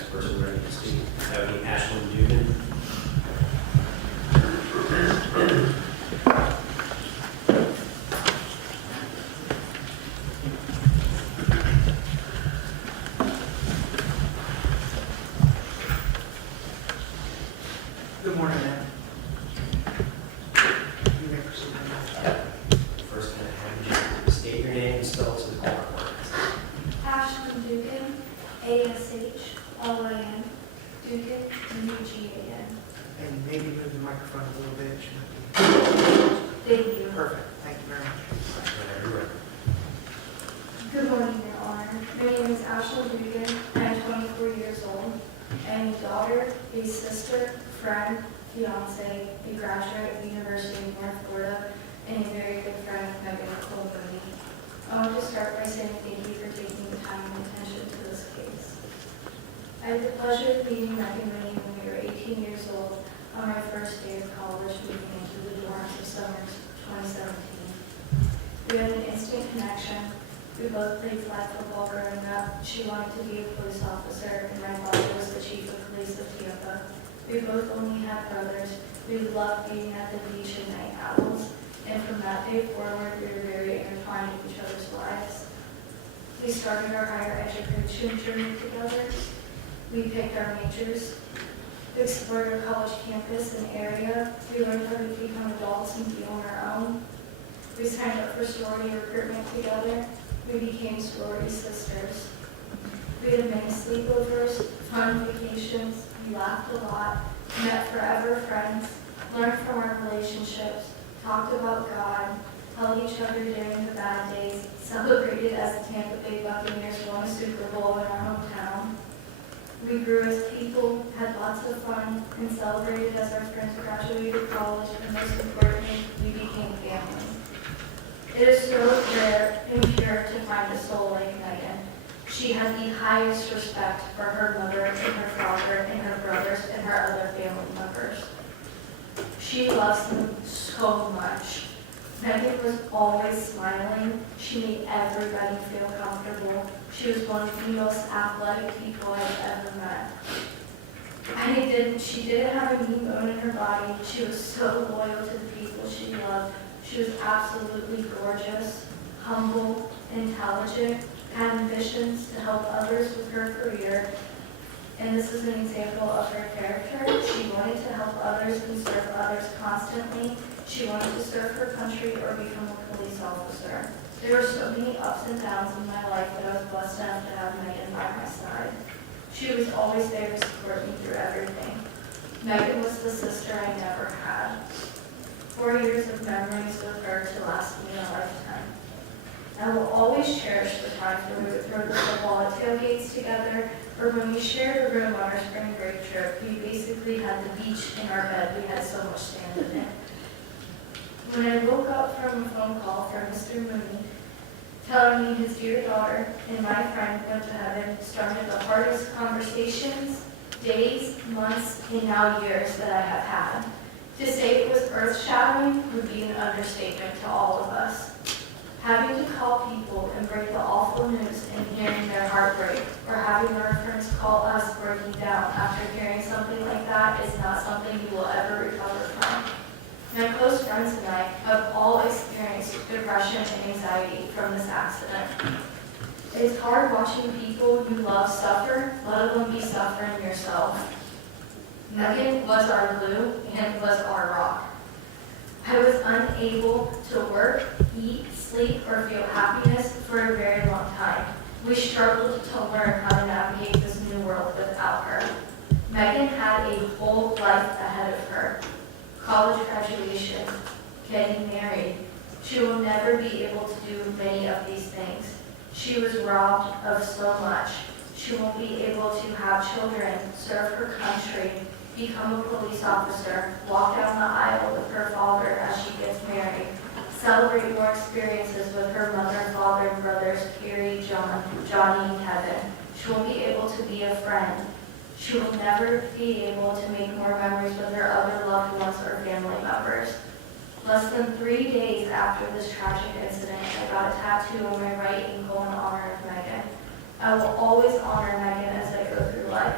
next person ready to speak. That would be Ashlyn Dugan. Good morning, ma'am. You may proceed. First, can I have you state your name and spell it to the call record? Ashlyn Dugan, ASHLYN, Dugan, DUGAN. And maybe move the microphone a little bit. It should Thank be you. perfect. Thank you very much. Whenever you're ready. Good morning, Your Honor. My name is Ashlyn Dugan. I am 24 years old. I am a daughter, a sister, friend, fiance, a graduate of the University of North Florida, and a very good friend of Megan Mooney. I want to start by saying thank you for taking the time and attention to this case. I had the pleasure of meeting Megan Mooney when we were 18 years old on my first day of college, moving into the dorms of summer 2017. We had an instant connection. We both played flag football growing up. She wanted to be a police officer, and my father was the chief of police of Tampa. We both only had brothers. We loved being at the beach and night owls, and from that day forward, we were very intertwined with each other's lives. We started our higher education journey together. We picked our majors. We explored our college campus and area. We learned how to become adults and be on our own. We signed up for sorority recruitment together. We became sorority sisters. We had many sleepovers, fun vacations. We laughed a lot, met forever friends, learned from our relationships, talked about God, held each other during the bad days, celebrated as the Tampa Bay Buccaneers won a Super Bowl in our hometown. We grew as people, had lots of fun, and celebrated as our friends graduated college, and most importantly, we became family. It is so rare and pure to find a soul like Megan. She had the highest respect for her mother and her father and her brothers and her other family members. She loves them so much. Megan was always smiling. She made everybody feel comfortable. She was one of the most athletic people I've ever met. She didn't have a mean bone in her body. She was so loyal to the people she loved. She was absolutely gorgeous, humble, intelligent, had ambitions to help others with her career. And this is an example of her character. She wanted to help others and serve others constantly. She wanted to serve her country or become a police officer. There were so many ups and downs in my life that I was blessed enough to have Megan by my side. She was always there to support me through everything. Megan was the sister I never had. 4 years of memories with her to last me a lifetime. I will always cherish the times when we would throw the football at tailgates together, or when we shared a room on our spring break trip. We basically had the beach in our bed. We had so much sand in it. When I woke up from a phone call from Mr. Mooney, telling me his dear daughter and my friend went to heaven, started the hardest conversations, days, months, and now years that I have had. To say it was earth-shattering would be an understatement to all of us. Having to call people and break the awful news and hearing their heartbreak, or having our friends call us breaking down after hearing something like that is not something you will ever recover from. My close friends and I have all experienced depression and anxiety from this accident. It is hard watching people you love suffer, let alone be suffering yourself. Megan was our glue and was our rock. I was unable to work, eat, sleep, or feel happiness for a very long time. We struggled to learn how to navigate this new world without her. Megan had a whole life ahead of her. College graduation, getting married. She will never be able to do many of these things. She was robbed of so much. She won't be able to have children, serve her country, become a police officer, walk down the aisle with her father as she gets married, celebrate more experiences with her mother, father, and brothers, Carrie, John, Johnny, and Kevin. She won't be able to be a friend. She will never be able to make more memories with her other loved ones or family members. Less than 3 days after this tragic incident, I got a tattoo on my right ankle in honor of Megan. I will always honor Megan as I go through life.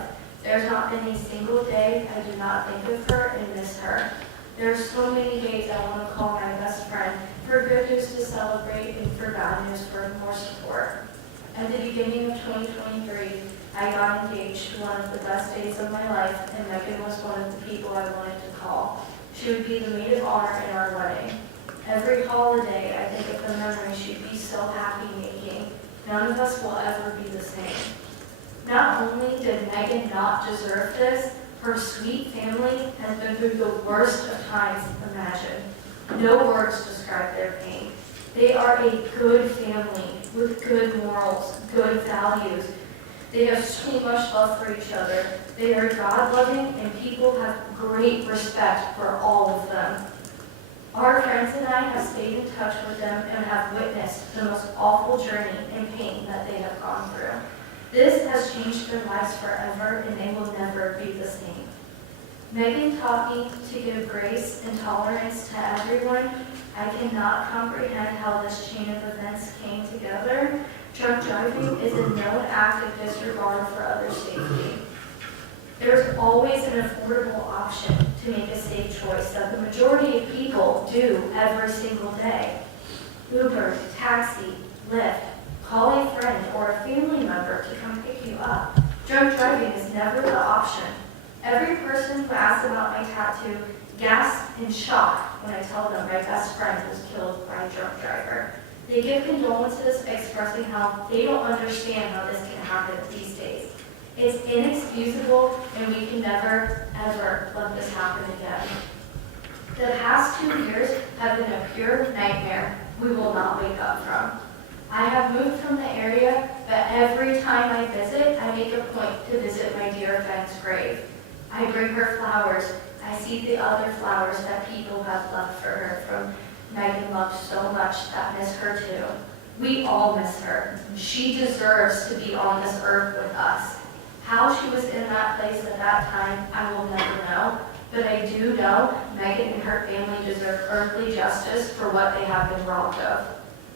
There's not been a single day I do not think of her and miss her. There are so many days I want to call my best friend for good news to celebrate and for bad news for more support. At the beginning of 2023, I got engaged, one of the best days of my life, and Megan was one of the people I wanted to call. She would be the maid of honor in our wedding. Every holiday, I think of the memories she'd be so happy making. None of us will ever be the same. Not only did Megan not deserve this, her sweet family has been through the worst of times imagined. No words describe their pain. They are a good family with good morals, good values. They have so much love for each other. They are God-loving, and people have great respect for all of them. Our friends and I have stayed in touch with them and have witnessed the most awful journey and pain that they have gone through. This has changed their lives forever, and they will never be the same. Megan taught me to give grace and tolerance to everyone. I cannot comprehend how this chain of events came together. Drunk driving is a known act of disregard for others' safety. There's always an affordable option to make a safe choice that the majority of people do every single day. Uber, taxi, Lyft, call a friend or a family member to come pick you up. Drunk driving is never the option. Every person who asks about my tattoo gasps in shock when I tell them my best friend was killed by a drunk driver. They give condolences expressing how they don't understand how this can happen these days. It's inexcusable, and we can never, ever let this happen again. The past 2 years have been a pure nightmare we will not wake up from. I have moved from the area, but every time I visit, I make a point to visit my dear friend's grave. I bring her flowers. I see the other flowers that people have left for her from Megan loved so much that miss her too. We all miss her. She deserves to be on this earth with us. How she was in that place at that time, I will never know. But I do know Megan and her family deserve earthly justice for what they have been robbed of.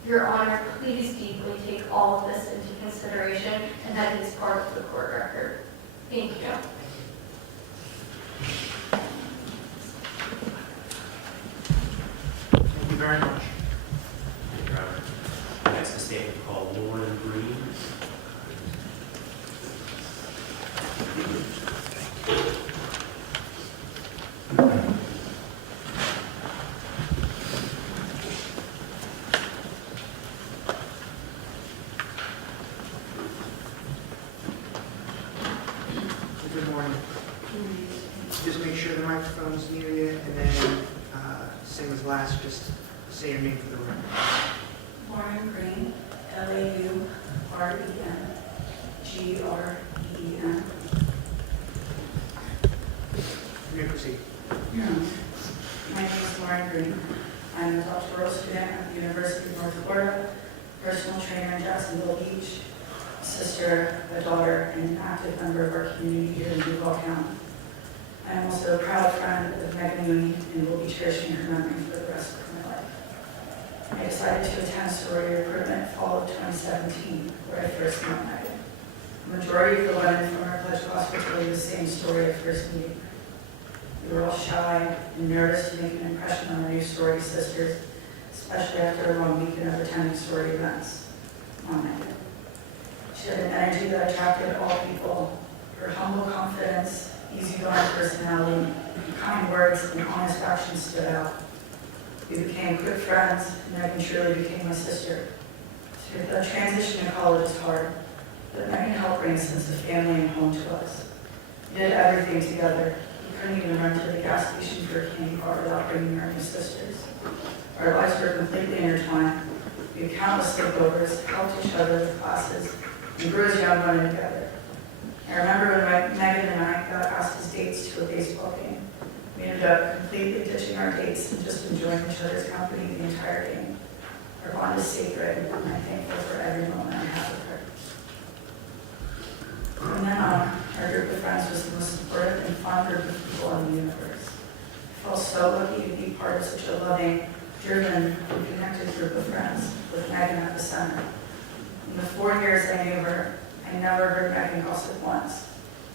Your Honor, please deeply take all of this into consideration and that it is part of the court record. Thank you. Thank you very much. Thank you, Robert. Next, a statement called Lauren Green. Good morning. Just make sure the microphone's near you, and then same as last, just say your name for the record. Lauren Green, Lauren You may proceed. My name is Lauren Green. I'm a doctoral student at the University of North Florida, personal trainer in Jacksonville Beach, a sister, a daughter, and an active member of our community here in Duval County. I am also a proud friend of Megan Mooney and will be cherishing her memory for the rest of my life. I decided to attend sorority recruitment fall of 2017, where I first met Megan. The majority of the women from our pledge class will tell you the same story of first meeting. We were all shy and nervous to make an impression on our new sorority sisters, especially after a long weekend of attending sorority events. On Megan. She had an energy that attracted all people. Her humble confidence, easygoing personality, kind words, and honest actions stood out. We became quick friends, and Megan truly became my sister. The transition to college is hard, but Megan helped bring a sense of family and home to us. We did everything together. We couldn't even run to the gas station for a candy bar without bringing our new sisters. Our lives were completely intertwined. We had countless sleepovers, helped each other with classes, and grew as young women together. I remember when Megan and I got asked as dates to a baseball game. We ended up completely ditching our dates and just enjoying each other's company the entire game. Our bond is sacred, and I'm thankful for every moment I have with her. From then on, our group of friends was the most supportive and fun group of people in the universe. I felt so lucky to be part of such a loving, driven, and connected group of friends with Megan at the center. In the 4 years I knew her, I never heard Megan gossip once.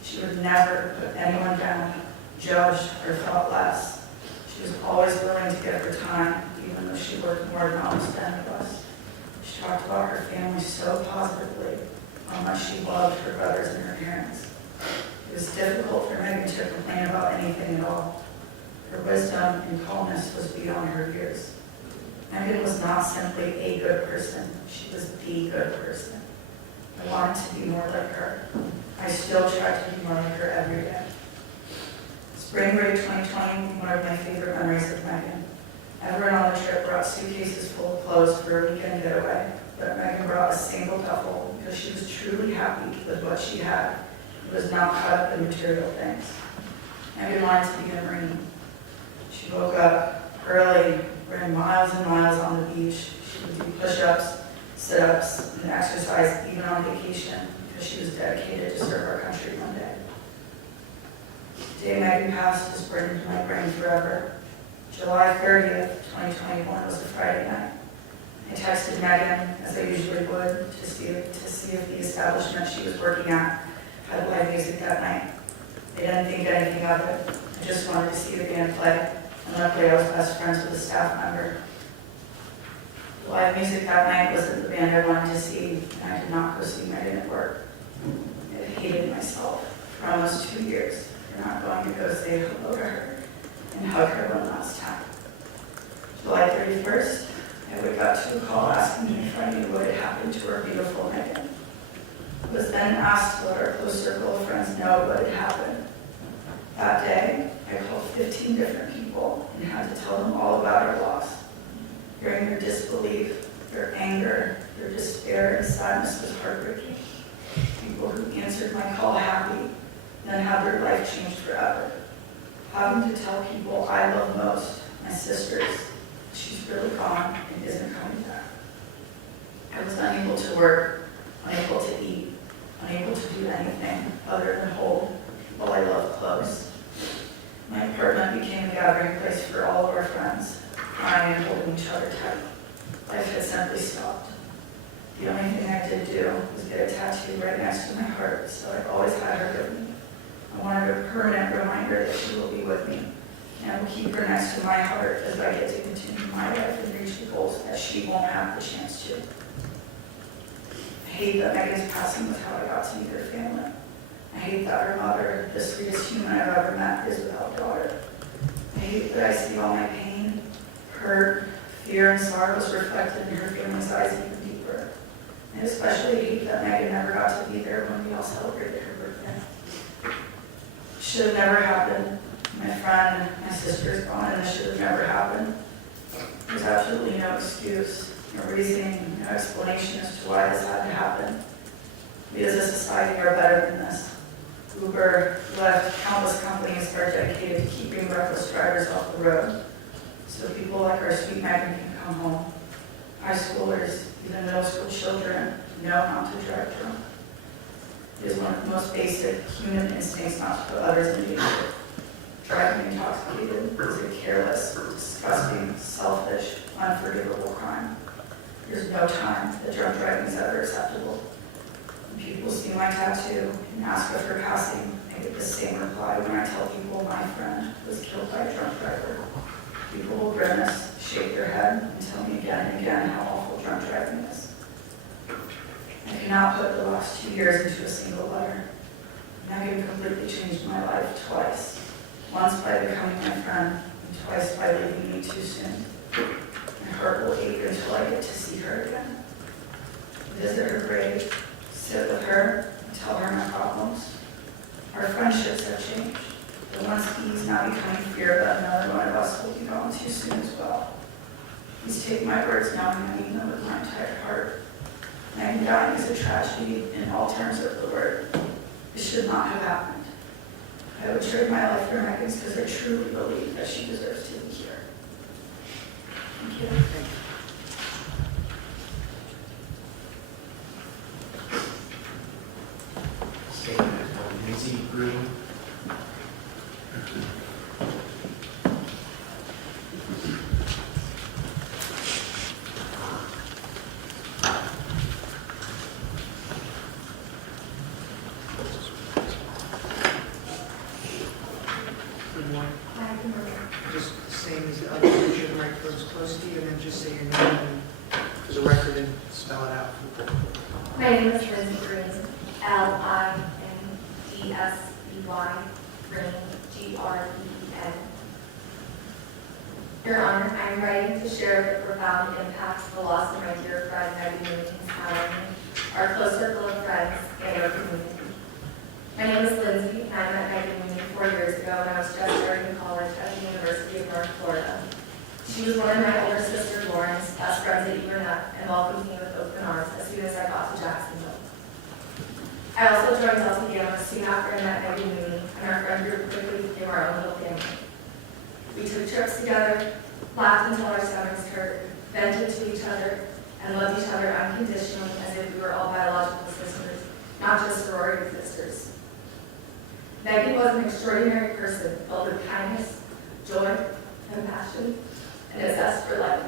She would never put anyone down, judged, or thought less. She was always willing to give her time, even though she worked more than almost any of us. She talked about her family so positively, how much she loved her brothers and her parents. It was difficult for Megan to complain about anything at all. Her wisdom and calmness was beyond her years. Megan was not simply a good person, she was the good person. I wanted to be more like her. I still try to be more like her every day. Spring break 2020 was one of my favorite memories of Megan. Everyone on the trip brought suitcases full of clothes for a weekend getaway, but Megan brought a single duffel because she was truly happy with what she had. It was not caught up in material things. Megan wanted to be a Marine. She woke up early, ran miles and miles on the beach. She would do push-ups, sit-ups, and exercise even on vacation because she was dedicated to serve our country one day. The day Megan passed is burned into my brain forever. July 30th, 2021 was a Friday night. I texted Megan, as I usually would, to see if the establishment she was working at had live music that night. I didn't think anything of it. I just wanted to see the band play, and luckily I was best friends with a staff member. The live music that night wasn't the band I wanted to see, and I did not go see Megan at work. I hated myself for almost 2 years for not going to go say hello to her and hug her one last time. July 31st, I wake up to a call asking me if I knew what had happened to our beautiful Megan. I was then asked to let our close circle of friends know what had happened. That day, I called 15 different people and had to tell them all about our loss. Hearing their disbelief, their anger, their despair and sadness was heartbreaking. People who answered my call happy, then had their life changed forever. Having to tell people I love most, my sisters, she's really gone and isn't coming back. I was unable to work, unable to eat, unable to do anything other than hold people I love close. My apartment became a gathering place for all of our friends, crying and holding each other tight. Life had simply stopped. The only thing I did do was get a tattoo right next to my heart, so I've always had her with me. I wanted a permanent reminder that she will be with me, and I will keep her next to my heart as I get to continue my life and reach the goals that she won't have the chance to. I hate that Megan's passing was how I got to meet her family. I hate that her mother, the sweetest human I've ever met, is without a daughter. I hate that I see all my pain, hurt, fear, and sorrows reflected in her family's eyes even deeper. I especially hate that Megan never got to be there when we all celebrated her birthday. It should have never happened. My friend, my sister's gone, and this should have never happened. There's absolutely no excuse, no reasoning, no explanation as to why this had to happen. We as a society are better than this. Uber, Lyft, countless companies are dedicated to keeping reckless drivers off the road, so people like our sweet Megan can come home. High schoolers, even middle school children, know not to drive drunk. It is one of the most basic human instincts not to put others in danger. Driving intoxicated is a careless, disgusting, selfish, unforgivable crime. There's no time that drunk driving is ever acceptable. When people see my tattoo and ask of her passing, I get the same reply when I tell people my friend was killed by a drunk driver. People will grimace, shake their head, and tell me again and again how awful drunk driving is. I cannot put the last 2 years into a single letter. Megan completely changed my life twice. Once by becoming my friend, and twice by leaving me too soon. My heart will ache until I get to see her again. Visit her grave, sit with her, and tell her my problems. Our friendships have changed. The once ease now becoming fear that another one of us will be gone too soon as well. Please take my words knowing I mean them with my entire heart. Megan dying is a tragedy in all terms of the word. It should not have happened. I would trade my life for Megan's because I truly believe that she deserves to be here. Thank you. Statement of Lindsay Green. Good morning. Hi, good morning. Just the same as the other, make sure the microphone's close to you, and then just say your name and for the record and spell it out. My name is Lindsay Green, L-I-N-D-S-E-Y, Green, G-R-E-E-N. Your Honor, I am writing to share the profound impacts the loss of my dear friend Megan Mooney has had on me, our close circle of friends, and our community. My name is Lindsay, and I met Megan Mooney 4 years ago when I was just starting college at the University of North Florida. She was one of my older sister Lauren's best friends at UNF and welcomed me with open arms as soon as I got to Jacksonville. I also joined Delta Gamma soon after I met Megan Mooney, and our friend group quickly became our own little family. We took trips together, laughed until our stomachs hurt, vented to each other, and loved each other unconditionally as if we were all biological sisters, not just sorority sisters. Megan was an extraordinary person filled with kindness, joy, compassion, and a zest for life.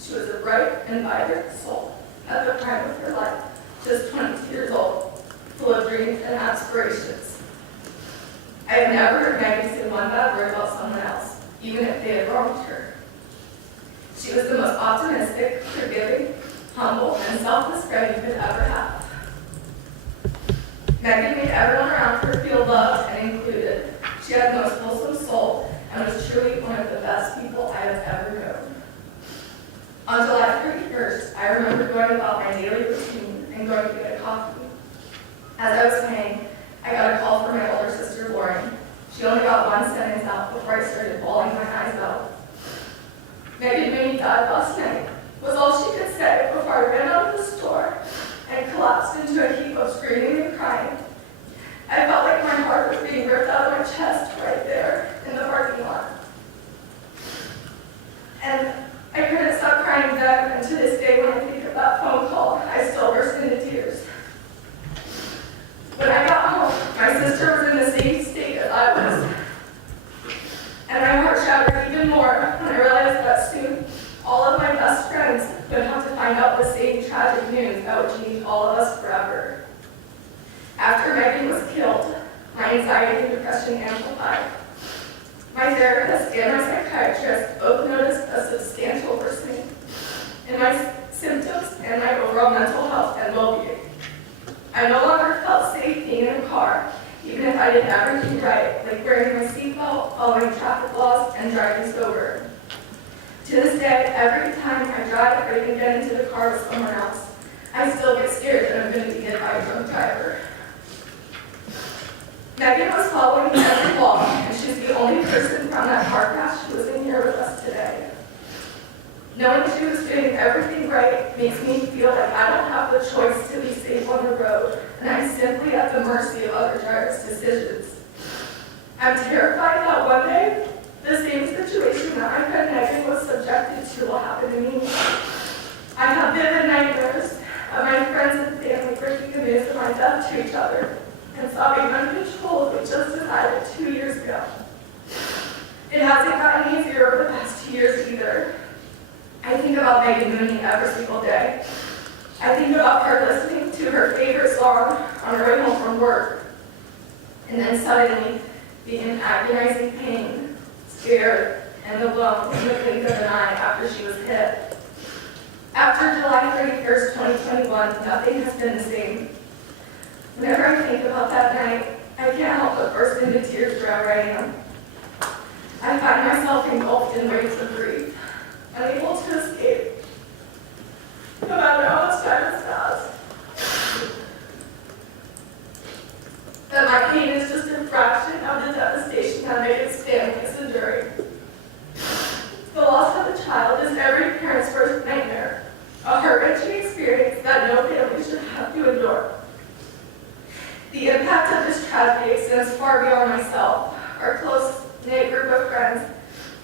She was a bright and vibrant soul at the prime of her life, just 22 years old, full of dreams and aspirations. I have never heard Megan say one bad word about someone else, even if they had wronged her. She was the most optimistic, forgiving, humble, and selfless friend you could ever have. Megan made everyone around her feel loved and included. She had the most wholesome soul and was truly one of the best people I have ever known. On July 31st, I remember going about my daily routine and going to get a coffee. As I was paying, I got a call from my older sister, Lauren. She only got one sentence out before I started bawling my eyes out. Megan Mooney died last night, was all she could say before I ran out of the store and collapsed into a heap of screaming and crying. I felt like my heart was being ripped out of my chest right there in the parking lot. And I couldn't stop crying then, and to this day when I think of that phone call, I still burst into tears. When I got home, my sister was in the same state as I was. And my heart shattered even more when I realized that soon all of my best friends would have to find out the same tragic news that would change all of us forever. After Megan was killed, my anxiety and depression amplified. My therapist and my psychiatrist both noticed a substantial worsening in my symptoms and my overall mental health and well-being. I no longer felt safe being in a car, even if I did everything right, like wearing my seatbelt, following traffic laws, and driving sober. To this day, every time I drive or even get into the car with someone else, I still get scared that I'm going to be hit by a drunk driver. Megan was following every law, and she's the only person from that car crash who is in here with us today. Knowing she was doing everything right makes me feel like I don't have the choice to be safe on the road, and I'm simply at the mercy of other drivers' decisions. I'm terrified that one day, the same situation that my friend Megan was subjected to will happen to me. I have vivid nightmares of my friends and family breaking the news of my death to each other and sobbing uncontrollably just as I did 2 years ago. It hasn't gotten easier over the past 2 years either. I think about Megan Mooney every single day. I think about her listening to her favorite song on her way home from work, and then suddenly being in agonizing pain, scared, and alone in the blink of an eye after she was hit. After July 31st, 2021, nothing has been the same. Whenever I think about that night, I can't help but burst into tears wherever I am. I find myself engulfed in waves of grief, unable to escape, no matter how much time has passed. That my pain is just a fraction of the devastation that Megan's family is enduring. The loss of a child is every parent's worst nightmare, a heart-wrenching experience that no family should have to endure. The impact of this tragedy extends far beyond myself. Our close-knit group of friends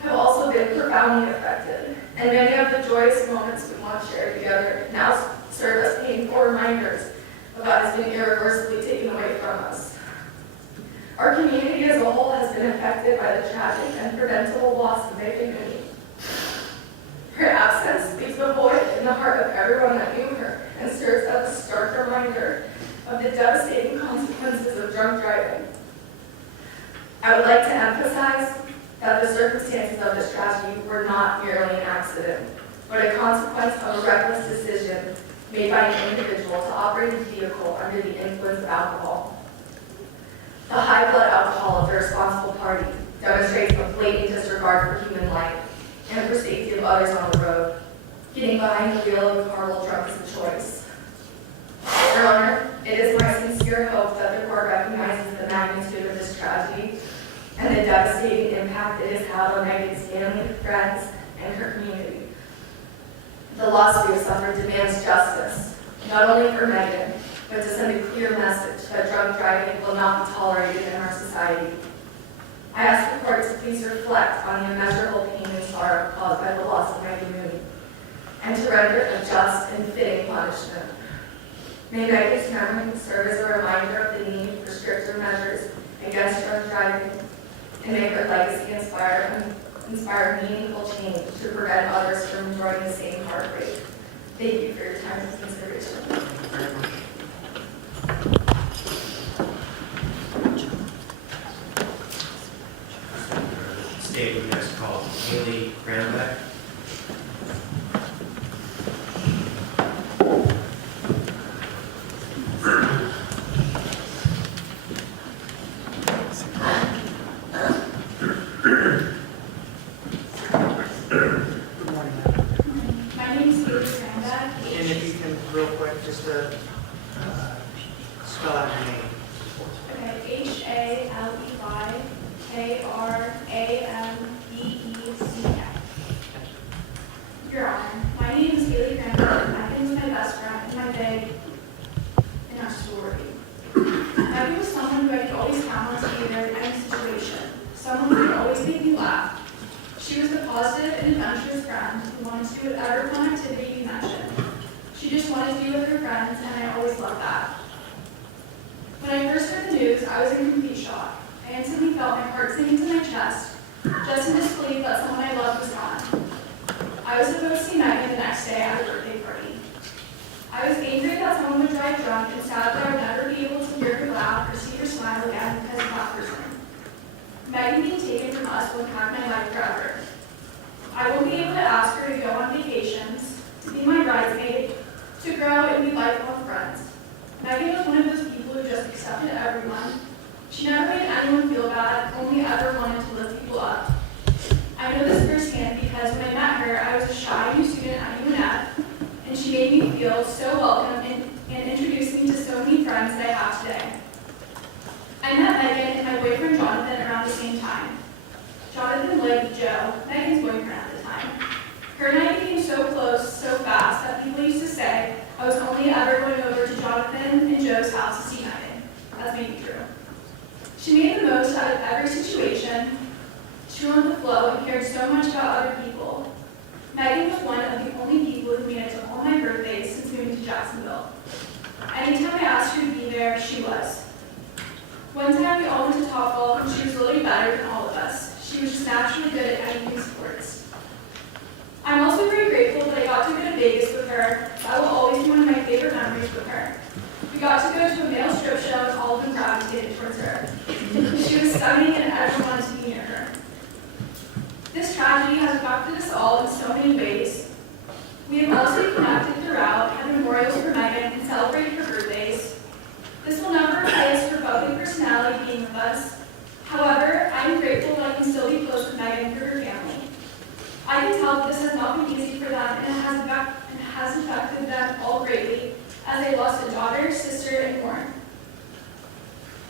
have also been profoundly affected, and many of the joyous moments we once shared together now serve as painful reminders of what has been irreversibly taken away from us. Our community as a whole has been affected by the tragic and preventable loss of Megan Mooney. Her absence leaves a void in the heart of everyone that knew her and serves as a stark reminder of the devastating consequences of drunk driving. I would like to emphasize that the circumstances of this tragedy were not merely an accident, but a consequence of a reckless decision made by an individual to operate a vehicle under the influence of alcohol. The high blood alcohol of the responsible party demonstrates a blatant disregard for human life and for safety of others on the road. Getting behind the wheel of a car while drunk is a choice. Your Honor, it is my sincere hope that the court recognizes the magnitude of this tragedy and the devastating impact it has had on Megan's family, friends, and her community. The loss we have suffered demands justice, not only for Megan, but to send a clear message that drunk driving will not be tolerated in our society. I ask the court to please reflect on the immeasurable pain and sorrow caused by the loss of Megan Mooney, and to render a just and fitting punishment. May Megan's memory serve as a reminder of the need for stricter measures against drunk driving, and may her legacy inspire meaningful change to prevent others from enjoying the same heartbreak. Thank you for your time and consideration. Thank you very much. State with next call, Haley Granbeck. Good morning, ma'am. My name is Haley Granda. And if you can, real quick, just to spell out your name. Okay, HALEYKRAMBEECK. Your Honor, my name is Haley Granda, and Megan was my best friend and my babe in our sorority. Megan was someone who I could always count on to be there in any situation, someone who could always make me laugh. She was the positive and adventurous friend who wanted to do whatever fun activity you mentioned. She just wanted to be with her friends, and I always loved that. When I first heard the news, I was in complete shock. I instantly felt my heart sink into my chest, just in disbelief that someone I loved was gone. I was supposed to see Megan the next day at her birthday party. I was angry that someone would drive drunk and sad that I would never be able to hear her laugh or see her smile again because of that person. Megan being taken from us will impact my life forever. I won't be able to ask her to go on vacations, to be my bridesmaid, to grow and be lifelong friends. Megan was one of those people who just accepted everyone. She never made anyone feel bad, only ever wanted to lift people up. I know this firsthand because when I met her, I was a shy new student at UNF, and she made me feel so welcome and introduced me to so many friends that I have today. I met Megan and my boyfriend Jonathan around the same time. Jonathan lived with Joe, Megan's boyfriend at the time. Her and I became so close so fast that people used to say I was only ever going over to Jonathan and Joe's house to see Megan. That's maybe true. She made the most out of every situation. She went with the flow and cared so much about other people. Megan was one of the only people who made it to all my birthdays since moving to Jacksonville. Anytime I asked her to be there, she was. One time we all went to Topgolf and she was really better than all of us. She was just naturally good at anything sports. I'm also very grateful that I got to go to Vegas with her. That will always be one of my favorite memories with her. We got to go to a male strip show and all of them gravitated towards her. She was stunning and everyone wanted to be near her. This tragedy has affected us all in so many ways. We have also connected throughout, had memorials for Megan, and celebrated her birthdays. This will never replace her bubbly personality being with us. However, I am grateful that I can still be close with Megan through her family. I can tell that this has not been easy for them and has affected them all greatly as they lost a daughter, sister, and more.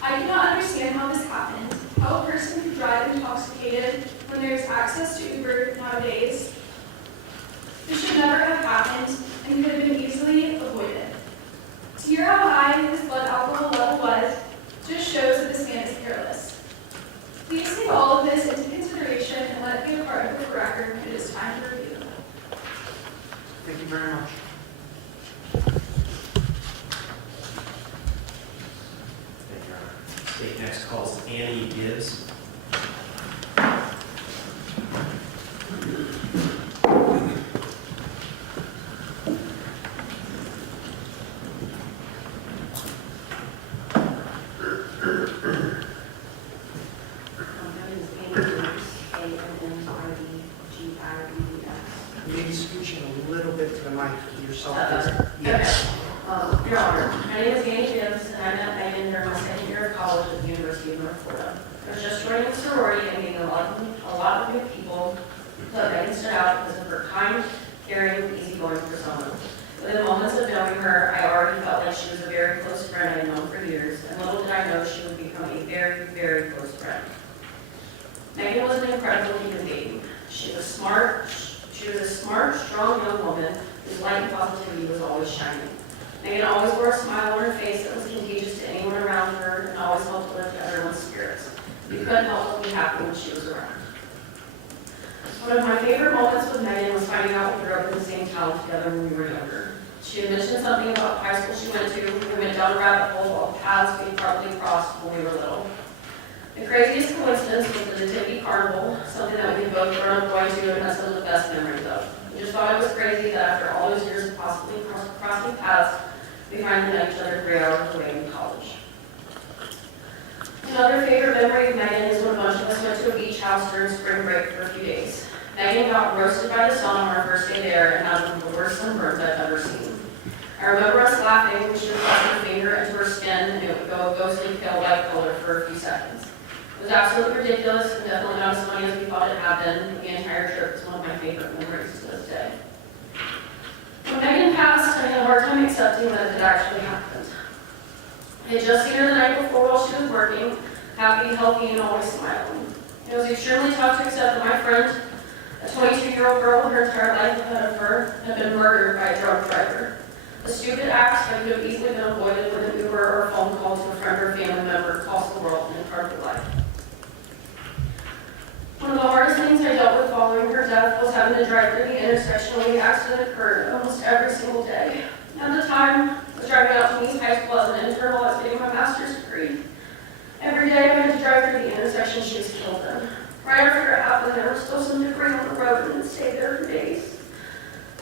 I cannot understand how this happened, how a person could drive intoxicated when there is access to Uber nowadays. This should never have happened and could have been easily avoided. To hear how high his blood alcohol level was just shows that this man is careless. Please take all of this into consideration and let it be a part of the record when it is time to review. Thank you very much. Thank you, Your Honor. State next call is Annie Gibbs. mic yourself. Okay. Yes. Your Honor, my name is Annie Gibbs, and I met Megan during my second year of college at the University of North Florida. I was just joining a sorority and meeting a lot of new people, but Megan stood out because of her kind, caring, easygoing persona. Within moments of knowing her, I already felt like she was a very close friend I had known for years, and little did I know she would become a very, very close friend. Megan was an incredible human being. She was a smart, strong young woman whose light and positivity was always shining. Megan always wore a smile on her face that was contagious to anyone around her and always helped to lift everyone's spirits. You couldn't help but be happy when she was around. One of my favorite moments with Megan was finding out we grew up in the same town together when we were younger. She had mentioned something about the high school she went to. We went down a rabbit hole of paths we probably crossed when we were little. The craziest coincidence was the Nativity Carnival, something that we had both grown up going to and had some of the best memories of. We just thought it was crazy that after all those years of possibly crossing paths, we finally met each other 3 hours away in college. Another favorite memory of Megan is when a bunch of us went to a beach house during spring break for a few days. Megan got roasted by the sun on our first day there and had one of the worst sunburns I've ever seen. I remember us laughing when she was pressing her finger into her skin and it would go a ghostly pale white color for a few seconds. It was absolutely ridiculous and definitely not as funny as we thought it had been, but the entire trip was one of my favorite memories to this day. When Megan passed, I had a hard time accepting that it had actually happened. I had just seen her the night before while she was working, happy, healthy, and always smiling. It was extremely tough to accept that my friend, a 22-year-old girl with her entire life ahead of her, had been murdered by a drunk driver. A stupid act that could have easily been avoided with an Uber or a phone call to a friend or family member across the world in a part of her life. One of the hardest things I dealt with following her death was having to drive through the intersection when the accident occurred almost every single day. At the time, I was driving out to East High School as an intern while I was getting my master's degree. Every day I had to drive through the intersection she was killed in. Right after it happened, there was still some debris on the road and it stayed there for days.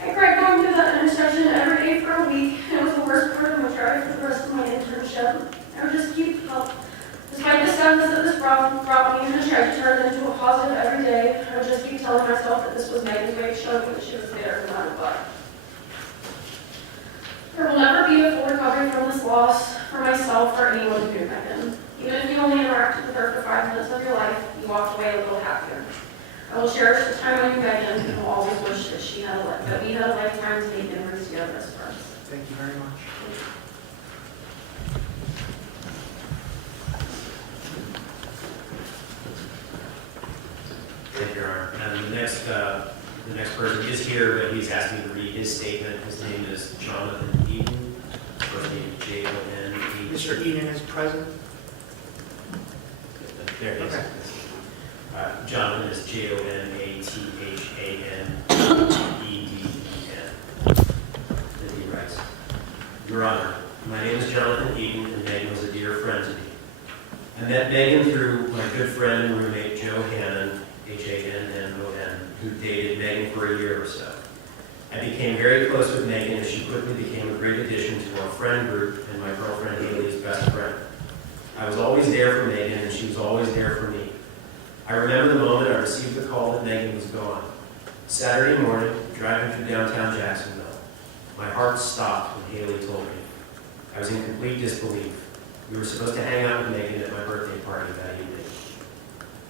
I cried going through that intersection every day for a week, and it was the worst part of my drive for the rest of my internship. I would just keep up. Despite the sadness that this brought me, and I tried to turn it into a positive every day, I would just keep telling myself that this was Megan's way of showing me that she was there no matter what. There will never be a full recovery from this loss for myself or anyone who knew Megan. Even if you only interacted with her for 5 minutes of your life, you walked away a little happier. I will cherish the time I knew Megan and will always wish that we had a lifetime to make memories together as friends. Thank you very much. Thank you, Your Honor. And the next person is here, but he's asked me to read his statement. His name is Jonathan Eden. First name is J-O-N-E. Mr. Eden is present. There he is. Okay. Jonathan is Jonathan. And he writes, Your Honor, my name is Jonathan Eden, and Megan was a dear friend to me. I met Megan through my good friend and roommate Joe Hannon, Hannon, who dated Megan for a year or so. I became very close with Megan as she quickly became a great addition to our friend group and my girlfriend Haley's best friend. I was always there for Megan and she was always there for me. I remember the moment I received the call that Megan was gone. Saturday morning, driving through downtown Jacksonville. My heart stopped when Haley told me. I was in complete disbelief. We were supposed to hang out with Megan at my birthday party that evening.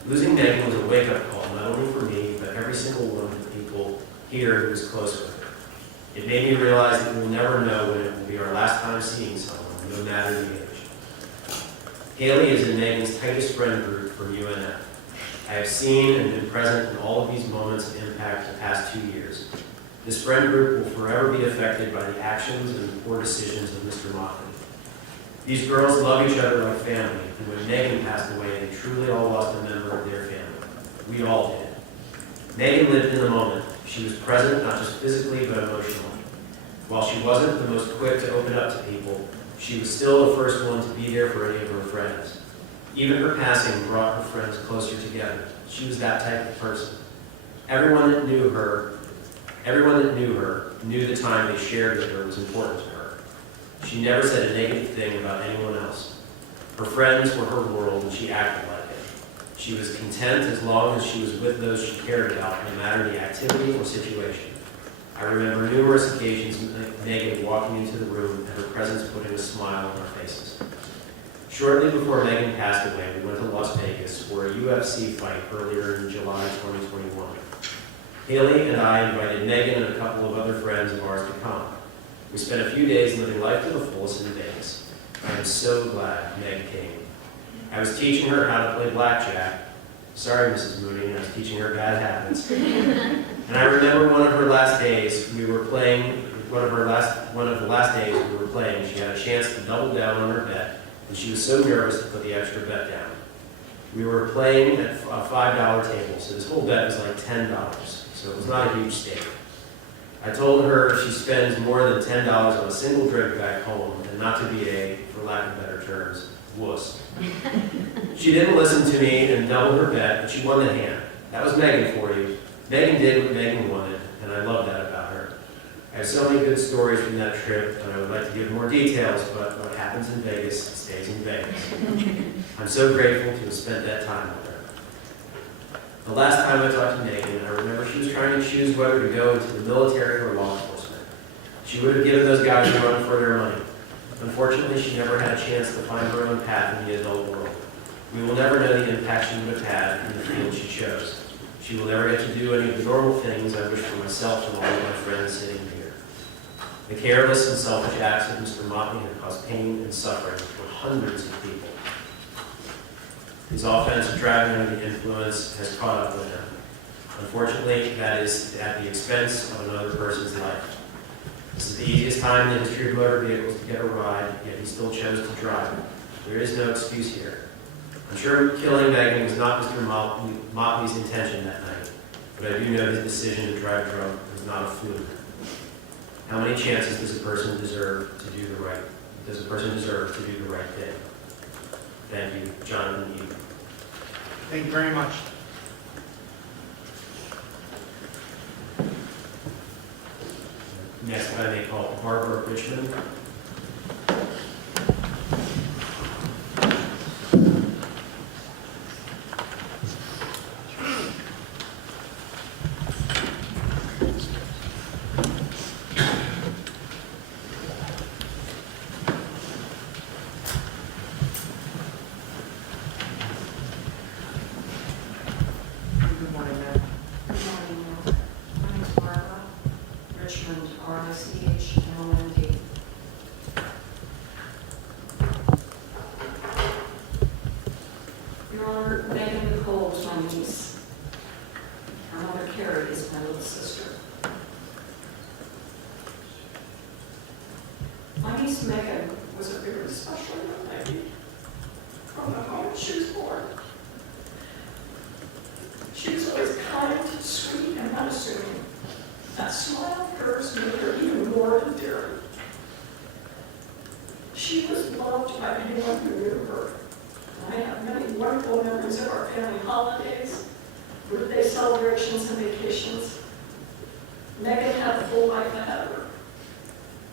Losing Megan was a wake-up call, not only for me, but every single one of the people here who was close with her. It made me realize that we will never know when it will be our last time seeing someone, no matter the age. Haley is in Megan's tightest friend group from UNF. I have seen and been present in all of these moments of impact the past 2 years. This friend group will forever be affected by the actions and poor decisions of Mr. Motley. These girls love each other like family, and when Megan passed away, they truly all lost a member of their family. We all did. Megan lived in the moment. She was present, not just physically, but emotionally. While she wasn't the most quick to open up to people, she was still the first one to be there for any of her friends. Even her passing brought her friends closer together. She was that type of person. Everyone that knew her knew the time they shared with her was important to her. She never said a negative thing about anyone else. Her friends were her world, and she acted like it. She was content as long as she was with those she cared about, no matter the activity or situation. I remember numerous occasions Megan walking into the room and her presence putting a smile on our faces. Shortly before Megan passed away, we went to Las Vegas for a UFC fight earlier in July 2021. Haley and I invited Megan and a couple of other friends of ours to come. We spent a few days living life to the fullest in Vegas. I am so glad Meg came. I was teaching her how to play blackjack. Sorry, Mrs. Mooney, I was teaching her bad habits. And I remember one of the last days we were playing, she had a chance to double down on her bet, and she was so nervous to put the extra bet down. We were playing at a $5 table, so this whole bet was like $10, so it was not a huge stake. I told her if she spends more than $10 on a single drink back home, and not to be a, for lack of better terms, wuss. She didn't listen to me and doubled her bet, but she won the hand. That was Megan for you. Megan did what Megan wanted, and I love that about her. I have so many good stories from that trip, and I would like to give more details, but what happens in Vegas stays in Vegas. I'm so grateful to have spent that time with her. The last time I talked to Megan, I remember she was trying to choose whether to go into the military or law enforcement. She would have given those guys a run for their money. Unfortunately, she never had a chance to find her own path in the adult world. We will never know the impact she would have had in the field she chose. She will never get to do any of the normal things I wish for myself and all of my friends sitting here. The careless and selfish acts of Mr. Motley have caused pain and suffering for hundreds of people. His offensive driving under the influence has caught up with him. Unfortunately, that is at the expense of another person's life. This is the easiest time in the history of motor vehicles to get a ride, yet he still chose to drive. There is no excuse here. I'm sure killing Megan was not Mr. Motley's intention that night, but I do know his decision to drive drunk was not a fluke. How many chances does a person deserve to do the right thing? Thank you, Jonathan Eden. Thank you very much. Next, I may call Barbara Richmond. Good morning, ma'am. Good morning, Neil. My name is Barbara Richmond, R-I-C-H-M-O-N-D. Your Honor, Megan Nicole is my niece. Her mother, Carrie, is my little sister. My niece Megan was a very special young lady from the moment she was born. She was always kind, sweet, and unassuming. That smile of hers made her even more endearing. She was loved by anyone who knew her. I have many wonderful memories of our family holidays, birthday celebrations, and vacations. Megan had a full life ahead of her.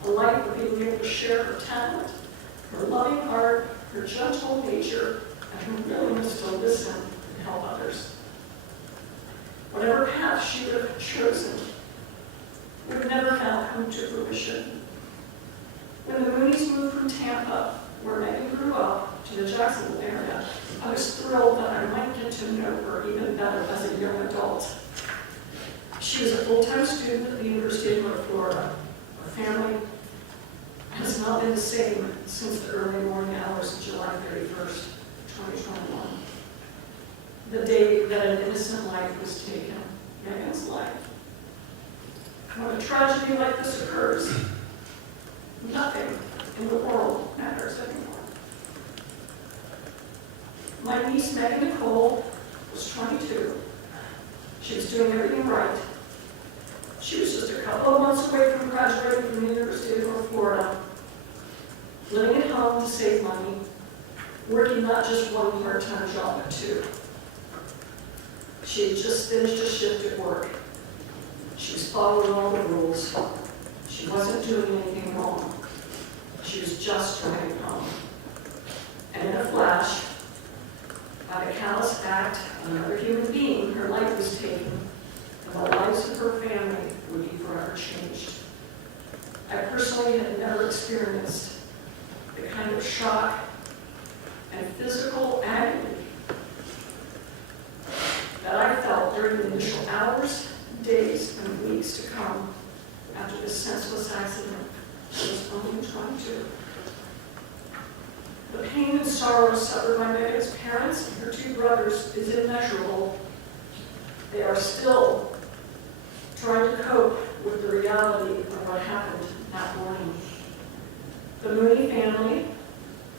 A life of being able to share her talent, her loving heart, her gentle nature, and her willingness to listen and help others. Whatever path she would have chosen would have never have come to fruition. When the Moonies moved from Tampa, where Megan grew up, to the Jacksonville area, I was thrilled that I might get to know her even better as a young adult. She was a full-time student at the University of North Florida. Her family has not been the same since the early morning hours of July 31st, 2021. The day that an innocent life was taken, Megan's life. When a tragedy like this occurs, nothing in the world matters anymore. My niece, Megan Nicole, was 22. She was doing everything right. She was just a couple of months away from graduating from the University of North Florida, living at home to save money, working not just one part-time job, but two. She had just finished a shift at work. She was following all the rules. She wasn't doing anything wrong. She was just driving home. And in a flash, by the callous act of another human being, her life was taken, and the lives of her family would be forever changed. I personally had never experienced the kind of shock and physical agony that I felt during the initial hours, days, and weeks to come after this senseless accident. I was only 22. The pain and sorrow suffered by Megan's parents and her two brothers is immeasurable. They are still trying to cope with the reality of what happened that morning. The Mooney family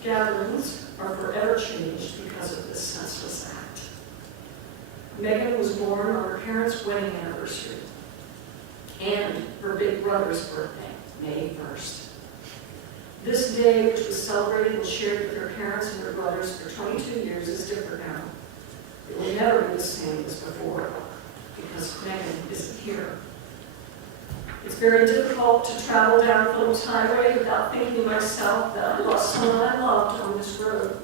gatherings are forever changed because of this senseless act. Megan was born on her parents' wedding anniversary and her big brother's birthday, May 1st. This day, which was celebrated and shared with her parents and her brothers for 22 years, is different now. It will never be the same as before because Megan isn't here. It's very difficult to travel down Phillips Highway without thinking to myself that I lost someone I loved on this road.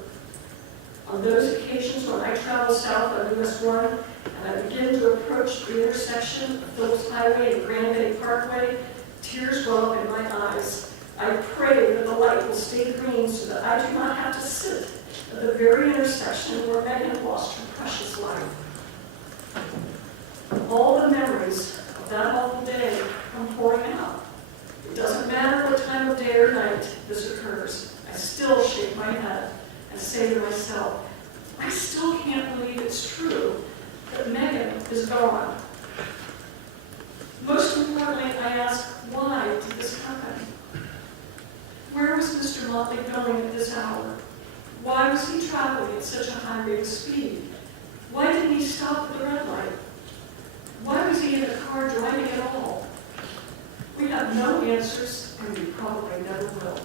On those occasions when I travel south on US 1 and I begin to approach the intersection of Phillips Highway and Grand Bay Parkway, tears well up in my eyes. I pray that the light will stay green so that I do not have to sit at the very intersection where Megan lost her precious life. All the memories of that awful day come pouring out. It doesn't matter what time of day or night this occurs. I still shake my head and say to myself, I still can't believe it's true that Megan is gone. Most importantly, I ask, why did this happen? Where was Mr. Motley going at this hour? Why was he traveling at such a high rate of speed? Why didn't he stop at the red light? Why was he in the car driving at all? We have no answers, and we probably never will.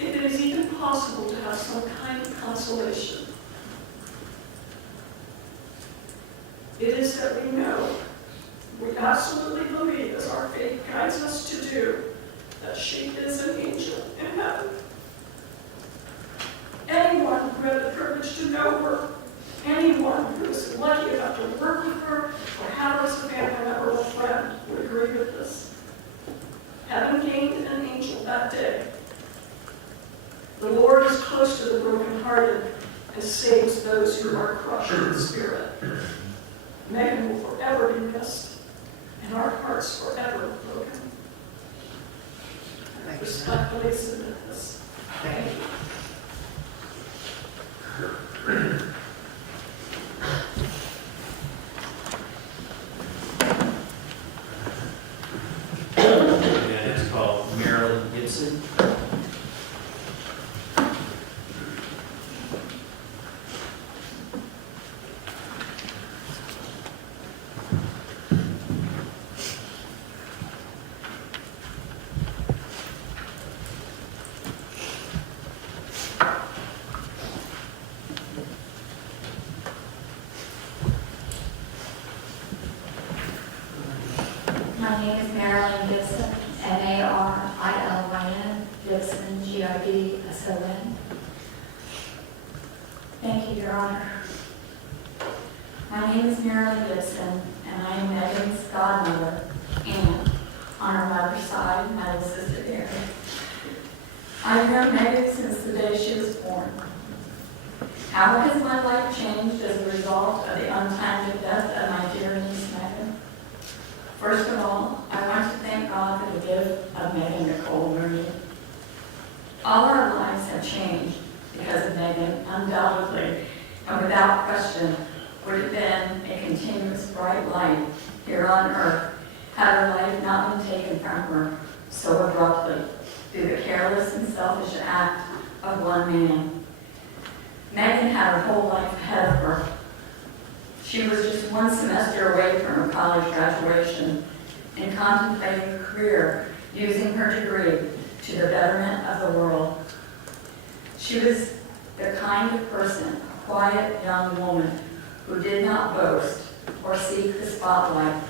If it is even possible to have some kind of consolation, it is that we know, we absolutely believe, as our faith guides us to do, that she is an angel in heaven. Anyone who had the privilege to know her, anyone who was lucky enough to work with her or have her as a family member or friend would agree with this. Heaven gained an angel that day. The Lord is close to the brokenhearted and saves those who are crushed in spirit. Megan will forever be missed, and our hearts forever broken. I respectfully submit this. Thank you. And it's called Marilyn Gibson. My name is Marilyn Gibson, Marilyn Gibson, Gibson. Thank you, Your Honor. My name is Marilyn Gibson, and I am Megan's godmother, and on her mother's side, my little sister Mary. I've known Megan since the day she was born. How has my life changed as a result of the untimely death of my dear niece Megan? First of all, I want to thank God for the gift of Megan Nicole Mooney. All our lives have changed because of Megan, undoubtedly, and without question, would have been a continuous bright light here on earth had her life not been taken from her so abruptly through the careless and selfish act of one man. Megan had her whole life ahead of her. She was just one semester away from her college graduation and contemplating a career using her degree to the betterment of the world. She was the kind of person, a quiet young woman who did not boast or seek the spotlight,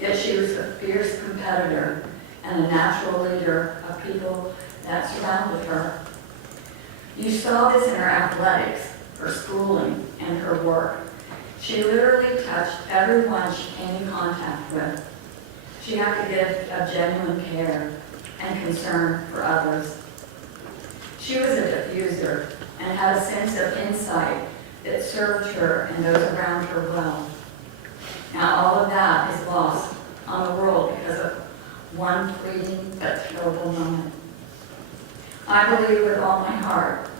yet she was a fierce competitor and a natural leader of people that surrounded her. You saw this in her athletics, her schooling, and her work. She literally touched everyone she came in contact with. She had the gift of genuine care and concern for others. She was a diffuser and had a sense of insight that served her and those around her well. Now all of that is lost on the world because of one fleeting but terrible moment. I believe with all my heart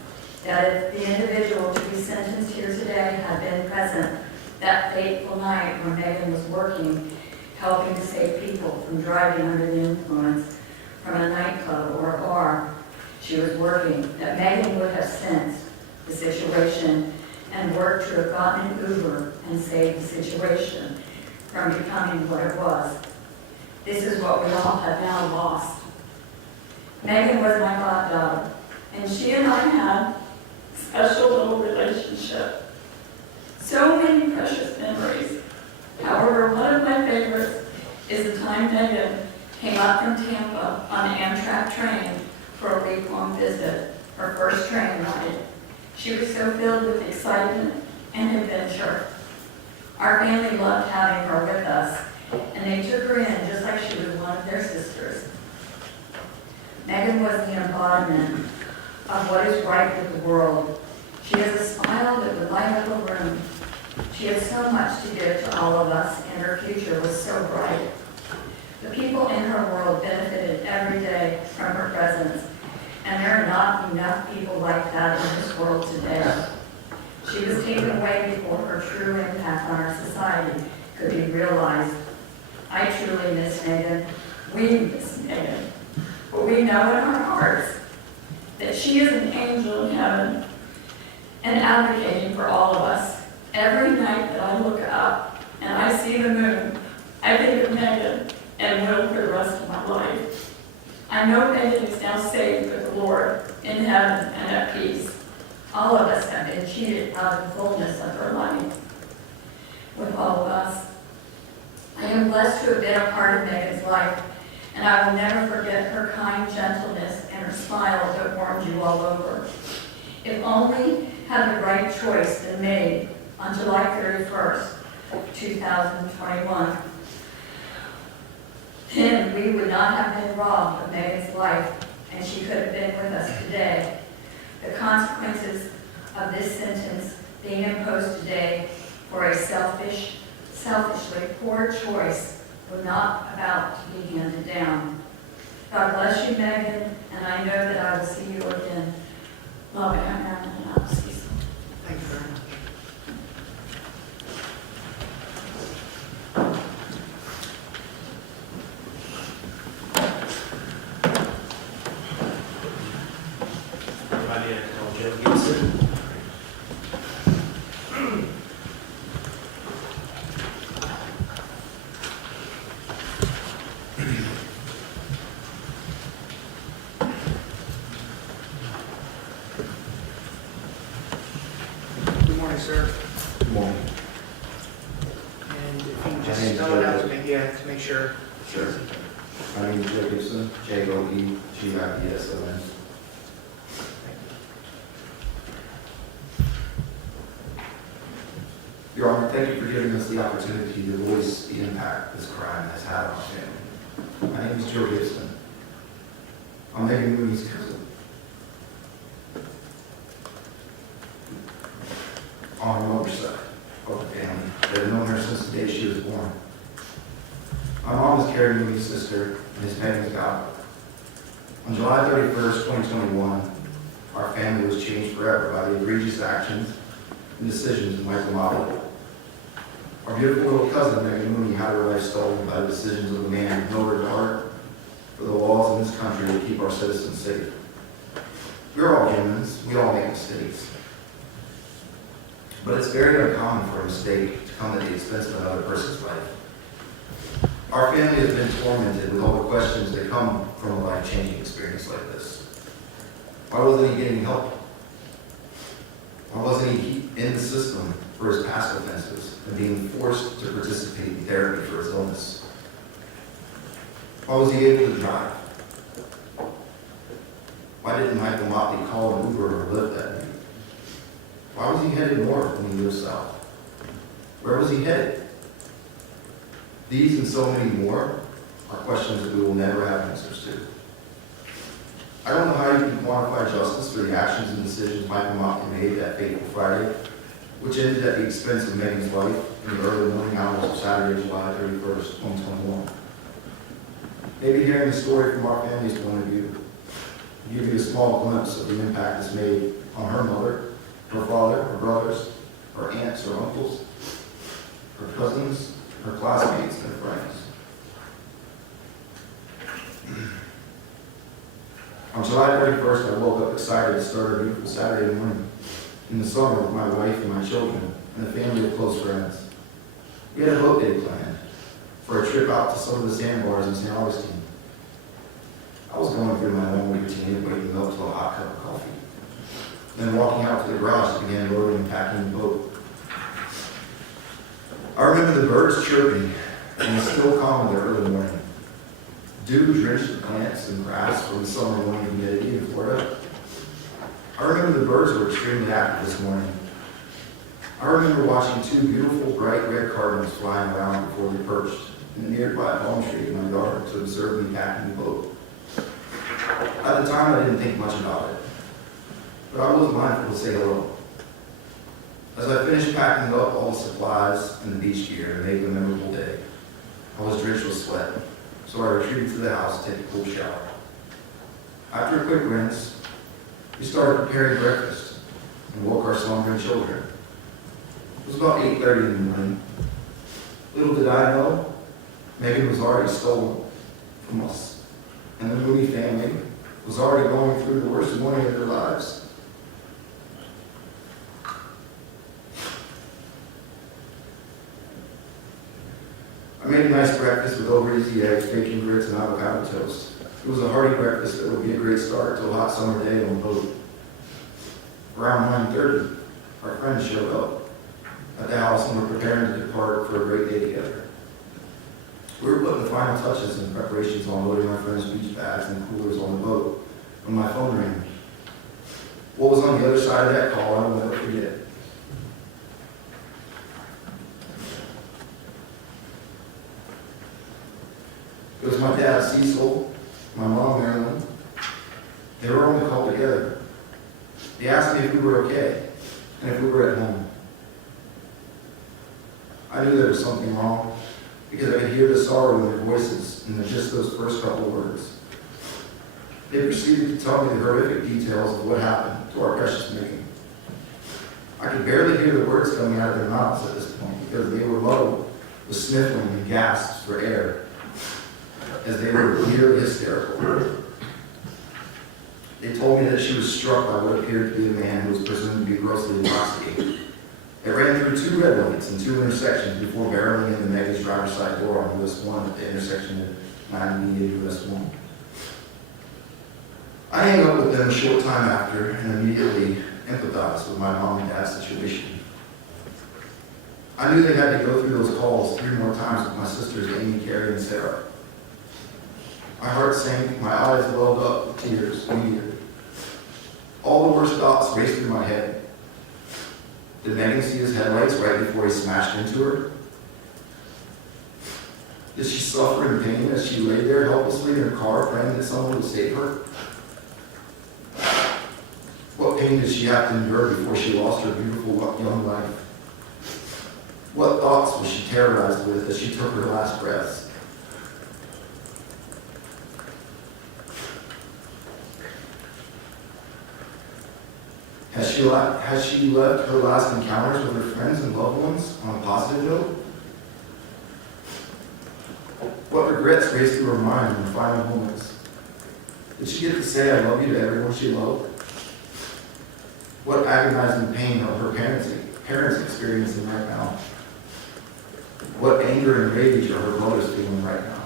that if the individual to be sentenced here today had been present that fateful night when Megan was working, helping to save people from driving under the influence from a nightclub or a bar she was working, that Megan would have sensed the situation and worked to have gotten an Uber and saved the situation from becoming what it was. This is what we all have now lost. Megan was my goddaughter, and she and I had a special little relationship. So many precious memories. However, one of my favorites is the time Megan came up from Tampa on the Amtrak train for a week-long visit, her first train ride. She was so filled with excitement and adventure. Our family loved having her with us, and they took her in just like she was one of their sisters. Megan was the embodiment of what is right with the world. She has a smile that would light up a room. She had so much to give to all of us, and her future was so bright. The people in her world benefited every day from her presence, and there are not enough people like that in this world today. She was taken away before her true impact on our society could be realized. I truly miss Megan. We miss Megan. But we know in our hearts that she is an angel in heaven and advocating for all of us. Every night that I look up and I see the moon, I think of Megan and will for the rest of my life. I know Megan is now saved with the Lord in heaven and at peace. All of us have been cheated out of the fullness of her life. With all of us, I am blessed to have been a part of Megan's life, and I will never forget her kind gentleness and her smile that warmed you all over. If only had the right choice been made on July 31st, 2021, then we would not have been robbed of Megan's life, and she could have been with us today. The consequences of this sentence being imposed today for a selfishly poor choice were not about to be handed down. God bless you, Megan, and I know that I will see you again. Love it, and I will see you. Thank you very much. Everybody call Joe Gibson. Good morning, sir. Good morning. And if you My just name's spell it out Joe. to make sure. Sure. My name is Joe Gibson, Joegibson. Your Honor, thank you for giving us the opportunity to voice the impact this crime has had on our family. My name is Joe Gibson. I'm Megan Mooney's cousin. On the mother's side of the family, that have known her since the day she was born. My mom is Carrie Mooney's sister and is Megan's godmother. On July 31st, 2021, our family was changed forever by the egregious actions and decisions of Michael Motley. Our beautiful little cousin, Megan Mooney, had her life stolen by the decisions of a man with no regard for the laws in this country to keep our citizens safe. We're all humans. We all make mistakes. But it's very uncommon for a mistake to come at the expense of another person's life. Our family has been tormented with all the questions that come from a life-changing experience like this. Why wasn't he getting help? Why wasn't he in the system for his past offenses and being forced to participate in therapy for his illness? Why was he able to drive? Why didn't Michael Motley call an Uber or Lyft that night? Why was he headed north when he lived south? Where was he headed? These and so many more are questions that we will never have answers to. I don't know how you can quantify justice for the actions and decisions Michael Motley made that fateful Friday, which ended at the expense of Megan's life in the early morning hours of Saturday, July 31st, 2021. Maybe hearing the story from our family's point of view will give you a small glimpse of the impact it's made on her mother, her father, her brothers, her aunts, her uncles, her cousins, her classmates, and her friends. On July 31st, I woke up excited to start a beautiful Saturday morning in the summer with my wife and my children and a family of close friends. We had a boat day planned for a trip out to some of the sandbars in St. Augustine. I was going through my morning routine of waking up to a hot cup of coffee, then walking out to the garage to begin loading and packing the boat. I remember the birds chirping and the still calm of the early morning. Dew drenched the plants and grass from the summer morning humidity in Florida. I remember the birds were extremely active this morning. I remember watching two beautiful bright red cardinals flying around before they perched in the nearby palm tree in my yard to observe me packing the boat. At the time, I didn't think much about it, but I was mindful to say hello. As I finished packing up all the supplies and the beach gear to make a memorable day, I was drenched with sweat, so I retreated to the house to take a cool shower. After a quick rinse, we started preparing breakfast and woke our slumbering children. It was about 8:30 in the morning. Little did I know, Megan was already stolen from us, and the Mooney family was already going through the worst morning of their lives. I made a nice breakfast with over easy eggs, bacon, grits, and avocado toast. It was a hearty breakfast that would be a great start to a hot summer day on the boat. Around 9:30, our friends showed up at the house and were preparing to depart for a great day together. We were putting the final touches and preparations on loading our friends' beach bags and coolers on the boat when my phone rang. What was on the other side of that call, I will never forget. It was my dad, Cecil, my mom, Marilyn. They were on the call together. They asked me if we were okay and if we were at home. I knew there was something wrong because I could hear the sorrow in their voices in just those first couple of words. They proceeded to tell me the horrific details of what happened to our precious Megan. I could barely hear the words coming out of their mouths at this point because they were muddled with sniffling and gasps for air, as they were nearly hysterical. They told me that she was struck by what appeared to be a man who was presumed to be grossly intoxicated. It ran through 2 red lights and 2 intersections before barreling into Megan's driver's side door on US 1 at the intersection of 90 and US 1. I hung up with them a short time after and immediately empathized with my mom and dad's situation. I knew they had to go through those calls 3 more times with my sisters Amy, Carrie, and Sarah. My heart sank, my eyes welled up with tears immediately. All the worst thoughts raced through my head. Did Megan see his headlights right before he smashed into her? Did she suffer in pain as she lay there helplessly in her car praying that someone would save her? What pain did she have to endure before she lost her beautiful young life? What thoughts was she terrorized with as she took her last breaths? Has she left her last encounters with her friends and loved ones on a positive note? What regrets raced through her mind in the final moments? Did she get to say I love you to everyone she loved? What agonizing pain are her parents experiencing right now? What anger and rage are her brothers feeling right now?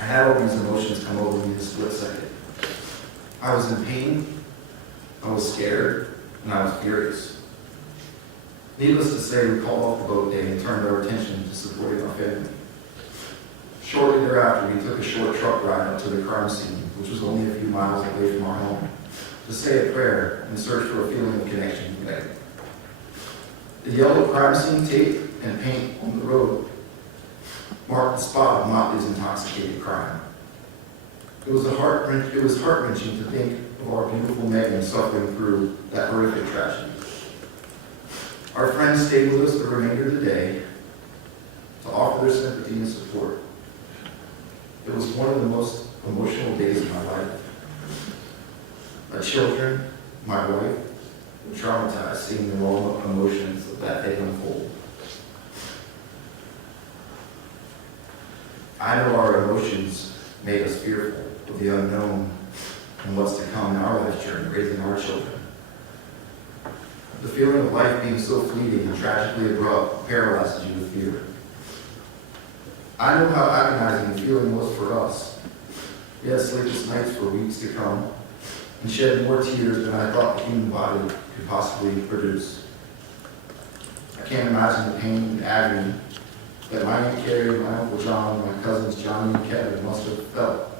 I had all these emotions come over me in a split second. I was in pain, I was scared, and I was furious. Needless to say, we called off the boat day and turned our attention to supporting our family. Shortly thereafter, we took a short truck ride up to the crime scene, which was only a few miles away from our home, to say a prayer and search for a feeling of connection with Megan. The yellow crime scene tape and paint on the road marked the spot of Motley's intoxicated crime. It was heart-wrenching to think of our beautiful Megan suffering through that horrific tragedy. Our friends stayed with us the remainder of the day to offer their sympathy and support. It was one of the most emotional days of my life. My children, my wife, were traumatized seeing the raw emotions of that day unfold. I know our emotions made us fearful of the unknown and what's to come in our life journey, raising our children. The feeling of life being so fleeting and tragically abrupt paralyzes you with fear. I know how agonizing the feeling was for us. We had sleepless nights for weeks to come and shed more tears than I thought the human body could possibly produce. I can't imagine the pain and agony that my Aunt Carrie, my Uncle John, my cousins Johnny and Kevin must have felt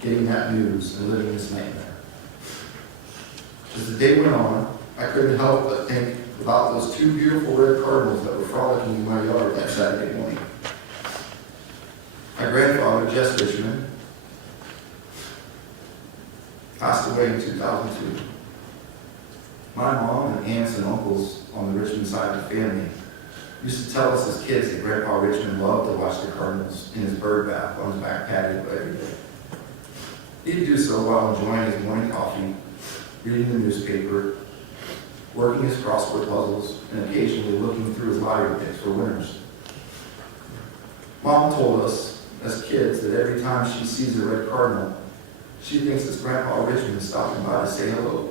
getting that news and living this nightmare. As the day went on, I couldn't help but think about those two beautiful red cardinals that were frolicking in my yard that Saturday morning. My grandfather, Jess Richmond, passed away in 2002. My mom and aunts and uncles on the Richmond side of the family used to tell us as kids that Grandpa Richmond loved to watch the cardinals in his bird bath on his back patio every day. He'd do so while enjoying his morning coffee, reading the newspaper, working his crossword puzzles, and occasionally looking through his lottery picks for winners. Mom told us as kids that every time she sees a red cardinal, she thinks it's Grandpa Richmond stopping by to say hello.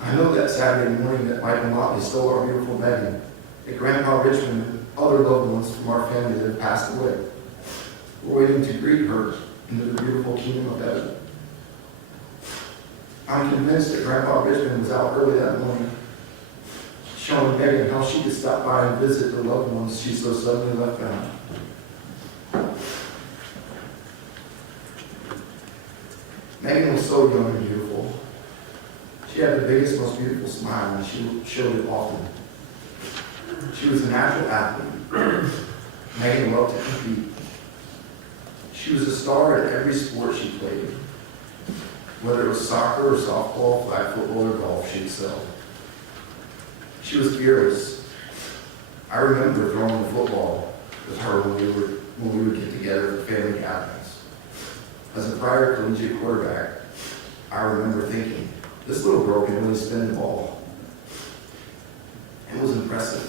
I know that Saturday morning that Mike and Motley stole our beautiful Megan, that Grandpa Richmond and other loved ones from our family that had passed away were waiting to greet her into the beautiful kingdom of heaven. I'm convinced that Grandpa Richmond was out early that morning, showing Megan how she could stop by and visit the loved ones she so suddenly left behind. Megan was so young and beautiful. She had the biggest, most beautiful smile, and she showed it often. She was a natural athlete. Megan loved to compete. She was a star at every sport she played. Whether it was soccer or softball, flag football, or golf, she excelled. She was fearless. I remember throwing the football with her when we would get together for family gatherings. As a prior collegiate quarterback, I remember thinking, this little girl can really spin the ball. It was impressive.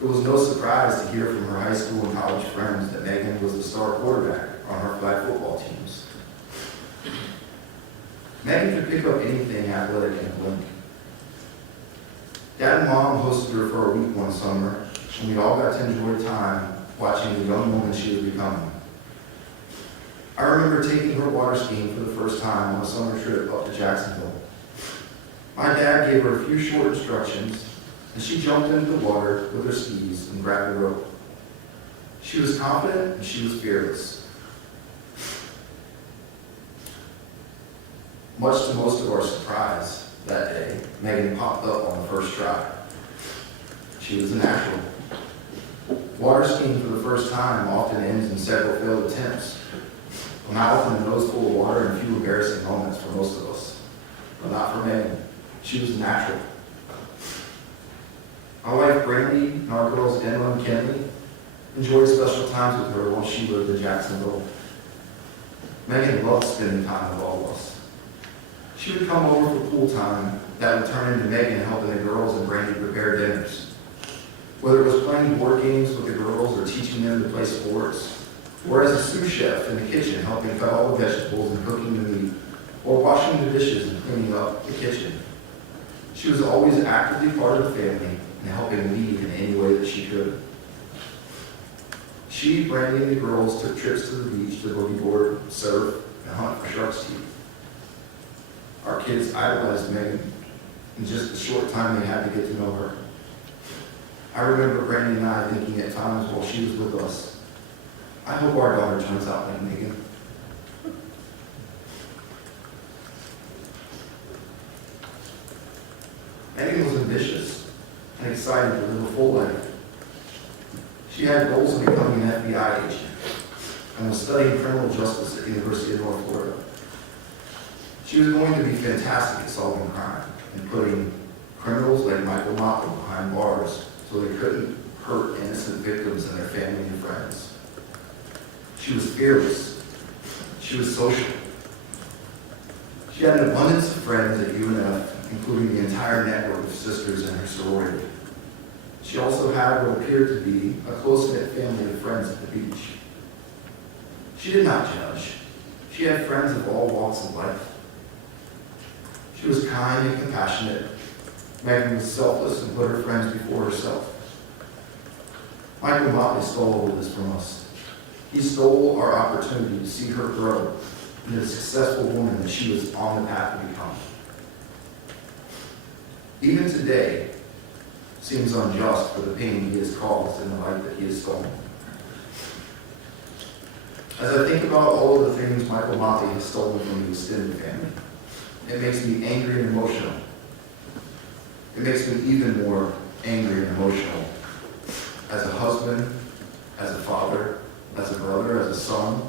It was no surprise to hear from her high school and college friends that Megan was the star quarterback on her flag football teams. Megan could pick up anything athletic in a blink. Dad and Mom hosted her for a week one summer, and we all got to enjoy time watching the young woman she was becoming. I remember taking her water skiing for the first time on a summer trip up to Jacksonville. My dad gave her a few short instructions, and she jumped into the water with her skis and grabbed the rope. She was confident and she was fearless. Much to most of our surprise that day, Megan popped up on the first try. She was a natural. Water skiing for the first time often ends in several failed attempts. A mouth and a nose full of water and a few embarrassing moments for most of us. But not for Megan. She was natural. My wife Brandy and our girls Emma and Kenley enjoyed special times with her while she lived in Jacksonville. Megan loved spending time with all of us. She would come over for pool time that would turn into Megan helping the girls and Brandy prepare dinners. Whether it was playing board games with the girls or teaching them to play sports, or as a sous chef in the kitchen helping cut all the vegetables and cooking the meat, or washing the dishes and cleaning up the kitchen. She was always actively part of the family and helping lead in any way that she could. She, Brandy, and the girls took trips to the beach to boogie board, surf, and hunt for shark's teeth. Our kids idolized Megan in just the short time they had to get to know her. I remember Brandy and I thinking at times while she was with us, I hope our daughter turns out like Megan. Megan was ambitious and excited to live a full life. She had goals of becoming an FBI agent and was studying criminal justice at the University of North Florida. She was going to be fantastic at solving crime and putting criminals like Michael Motley behind bars so they couldn't hurt innocent victims and their family and friends. She was fearless. She was social. She had an abundance of friends at UNF, including the entire network of sisters in her sorority. She also had what appeared to be a close-knit family of friends at the beach. She did not judge. She had friends of all walks of life. She was kind and compassionate. Megan was selfless and put her friends before herself. Michael Motley stole all of this from us. He stole our opportunity to see her grow into the successful woman that she was on the path to become. Even today seems unjust for the pain he has caused and the life that he has stolen. As I think about all of the things Michael Motley has stolen from the extended family, it makes me angry and emotional. It makes me even more angry and emotional as a husband, as a father, as a brother, as a son,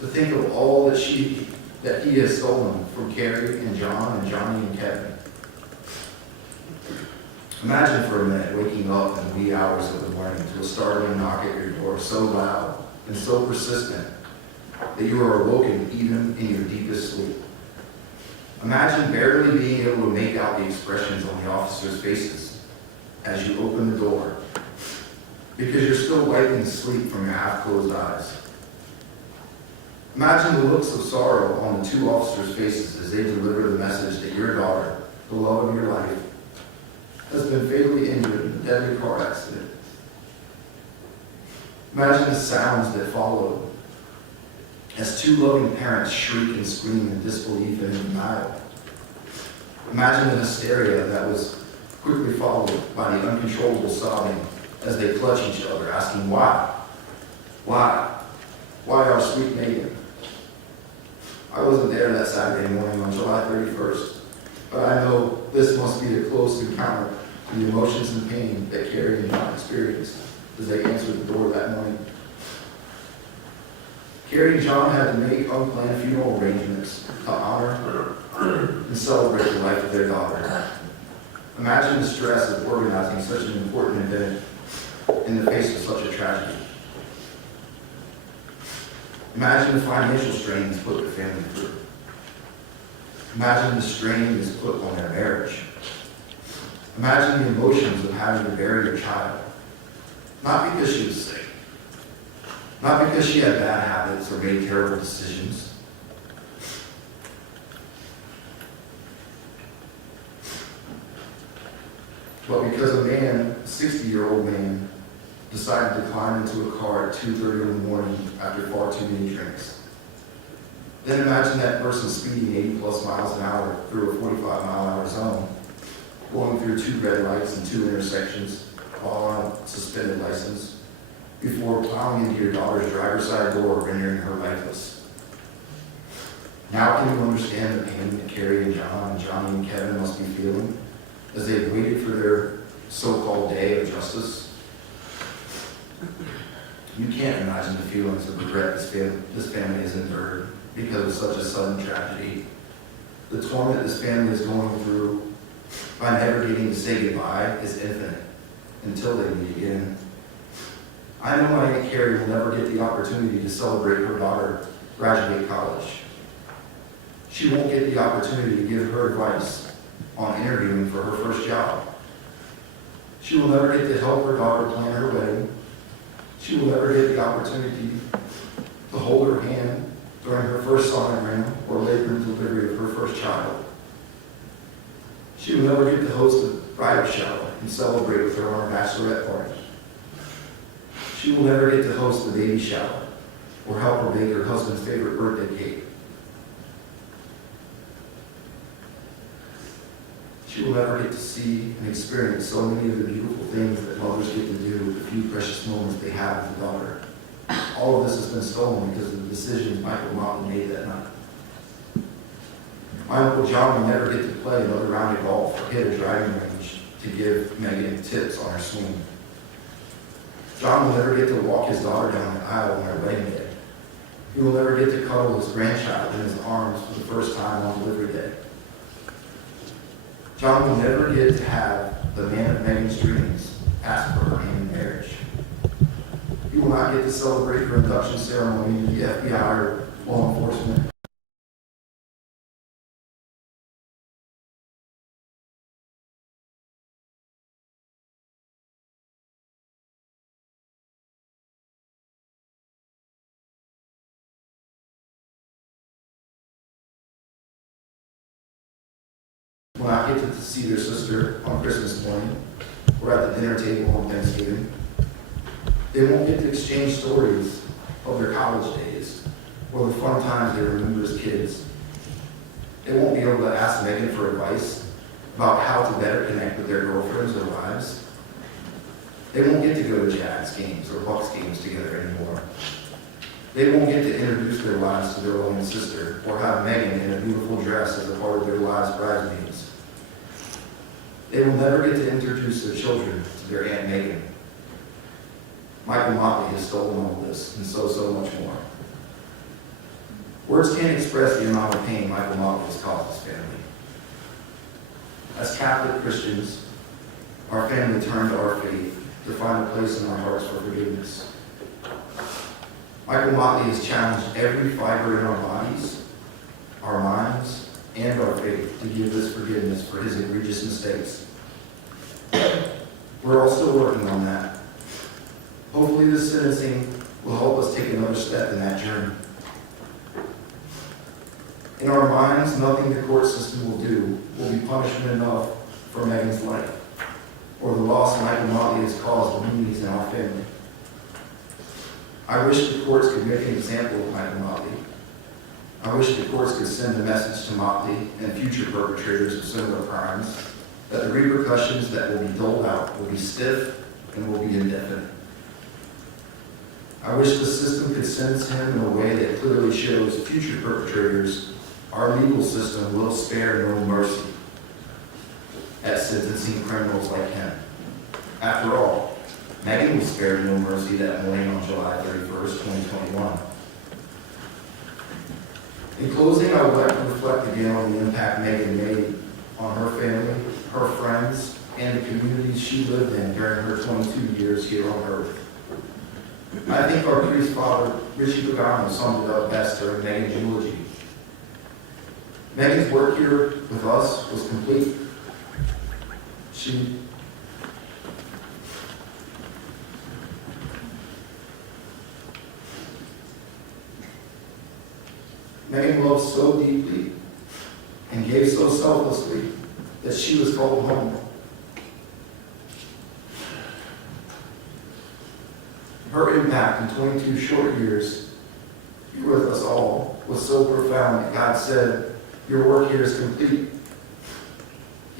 to think of all that he has stolen from Carrie and John and Johnny and Kevin. Imagine for a minute waking up in the wee hours of the morning to a startling knock at your door so loud and so persistent that you are awoken even in your deepest sleep. Imagine barely being able to make out the expressions on the officers' faces as you open the door, because you're still wiping sleep from your half-closed eyes. Imagine the looks of sorrow on the two officers' faces as they deliver the message that your daughter, the love of your life, has been fatally injured in a deadly car accident. Imagine the sounds that follow as two loving parents shriek and scream in disbelief and in denial. Imagine the hysteria that was quickly followed by the uncontrollable sobbing as they clutch each other, asking why? Why? Why our sweet Megan? I wasn't there that Saturday morning on July 31st, but I know this must be a close encounter to the emotions and pain that Carrie and John experienced as they answered the door that morning. Carrie and John had to make unplanned funeral arrangements to honor and celebrate the life of their daughter. Imagine the stress of organizing such an important event in the face of such a tragedy. Imagine the financial strains put the family through. Imagine the strain is put on their marriage. Imagine the emotions of having to bury your child, not because she was sick, not because she had bad habits or made terrible decisions, but because a man, a 60-year-old man, decided to climb into a car at 2:30 in the morning after far too many drinks. Then imagine that person speeding 80+ miles an hour through a 45-mile-an-hour zone, going through 2 red lights and 2 intersections while on a suspended license, before plowing into your daughter's driver's side door, rendering her lifeless. Now can you understand the pain that Carrie and John and Johnny and Kevin must be feeling as they waited for their so-called day of justice? You can't imagine the feelings of regret this family has endured because of such a sudden tragedy. The torment this family is going through by never getting to say goodbye is infinite until they meet again. I know my Aunt Carrie will never get the opportunity to celebrate her daughter graduate college. She won't get the opportunity to give her advice on interviewing for her first job. She will never get to help her daughter plan her wedding. She will never get the opportunity to hold her hand during her first sonogram or labor and delivery of her first child. She will never get to host a bridal shower and celebrate with her on her bachelorette party. She will never get to host the baby shower or help her bake her husband's favorite birthday cake. She will never get to see and experience so many of the beautiful things that mothers get to do with the few precious moments they have with a daughter. All of this has been stolen because of the decisions Michael Motley made that night. My Uncle John will never get to play another round of golf or hit a driving range to give Megan tips on her swing. John will never get to walk his daughter down the aisle on her wedding day. He will never get to cuddle his grandchild in his arms for the first time on delivery day. John will never get to have the man of Megan's dreams ask for her hand in marriage. He will not get to celebrate her induction ceremony to the FBI or law enforcement. Will not get to see their sister on Christmas morning or at the dinner table on Thanksgiving. They won't get to exchange stories of their college days or the fun times they remember as kids. They won't be able to ask Megan for advice about how to better connect with their girlfriends or wives. They won't get to go to Jags games or Bucks games together anymore. They won't get to introduce their wives to their only sister or have Megan in a beautiful dress as a part of their wives' bridesmaids. They will never get to introduce their children to their Aunt Megan. Michael Motley has stolen all this and so much more. Words can't express the amount of pain Michael Motley has caused his family. As Catholic Christians, our family turn to our faith to find a place in our hearts for forgiveness. Michael Motley has challenged every fiber in our bodies, our minds, and our faith to give us forgiveness for his egregious mistakes. We're all still working on that. Hopefully this sentencing will help us take another step in that journey. In our minds, nothing the court system will do will be punishment enough for Megan's life or the loss Michael Motley has caused the Moonies in our family. I wish the courts could make an example of Michael Motley. I wish the courts could send a message to Motley and future perpetrators of similar crimes that the repercussions that will be doled out will be stiff and will be indefinite. I wish the system could sentence him in a way that clearly shows future perpetrators our legal system will spare no mercy at sentencing criminals like him. After all, Megan was spared no mercy that morning on July 31st, 2021. In closing, I would like to reflect again on the impact Megan made on her family, her friends, and the communities she lived in during her 22 years here on earth. I think our priest father, Richie Pagano, summed it up best during Megan's eulogy. Megan's work here with us was complete. Megan loved so deeply and gave so selflessly that she was called home. Her impact in 22 short years here with us all was so profound that God said, "Your work here is complete."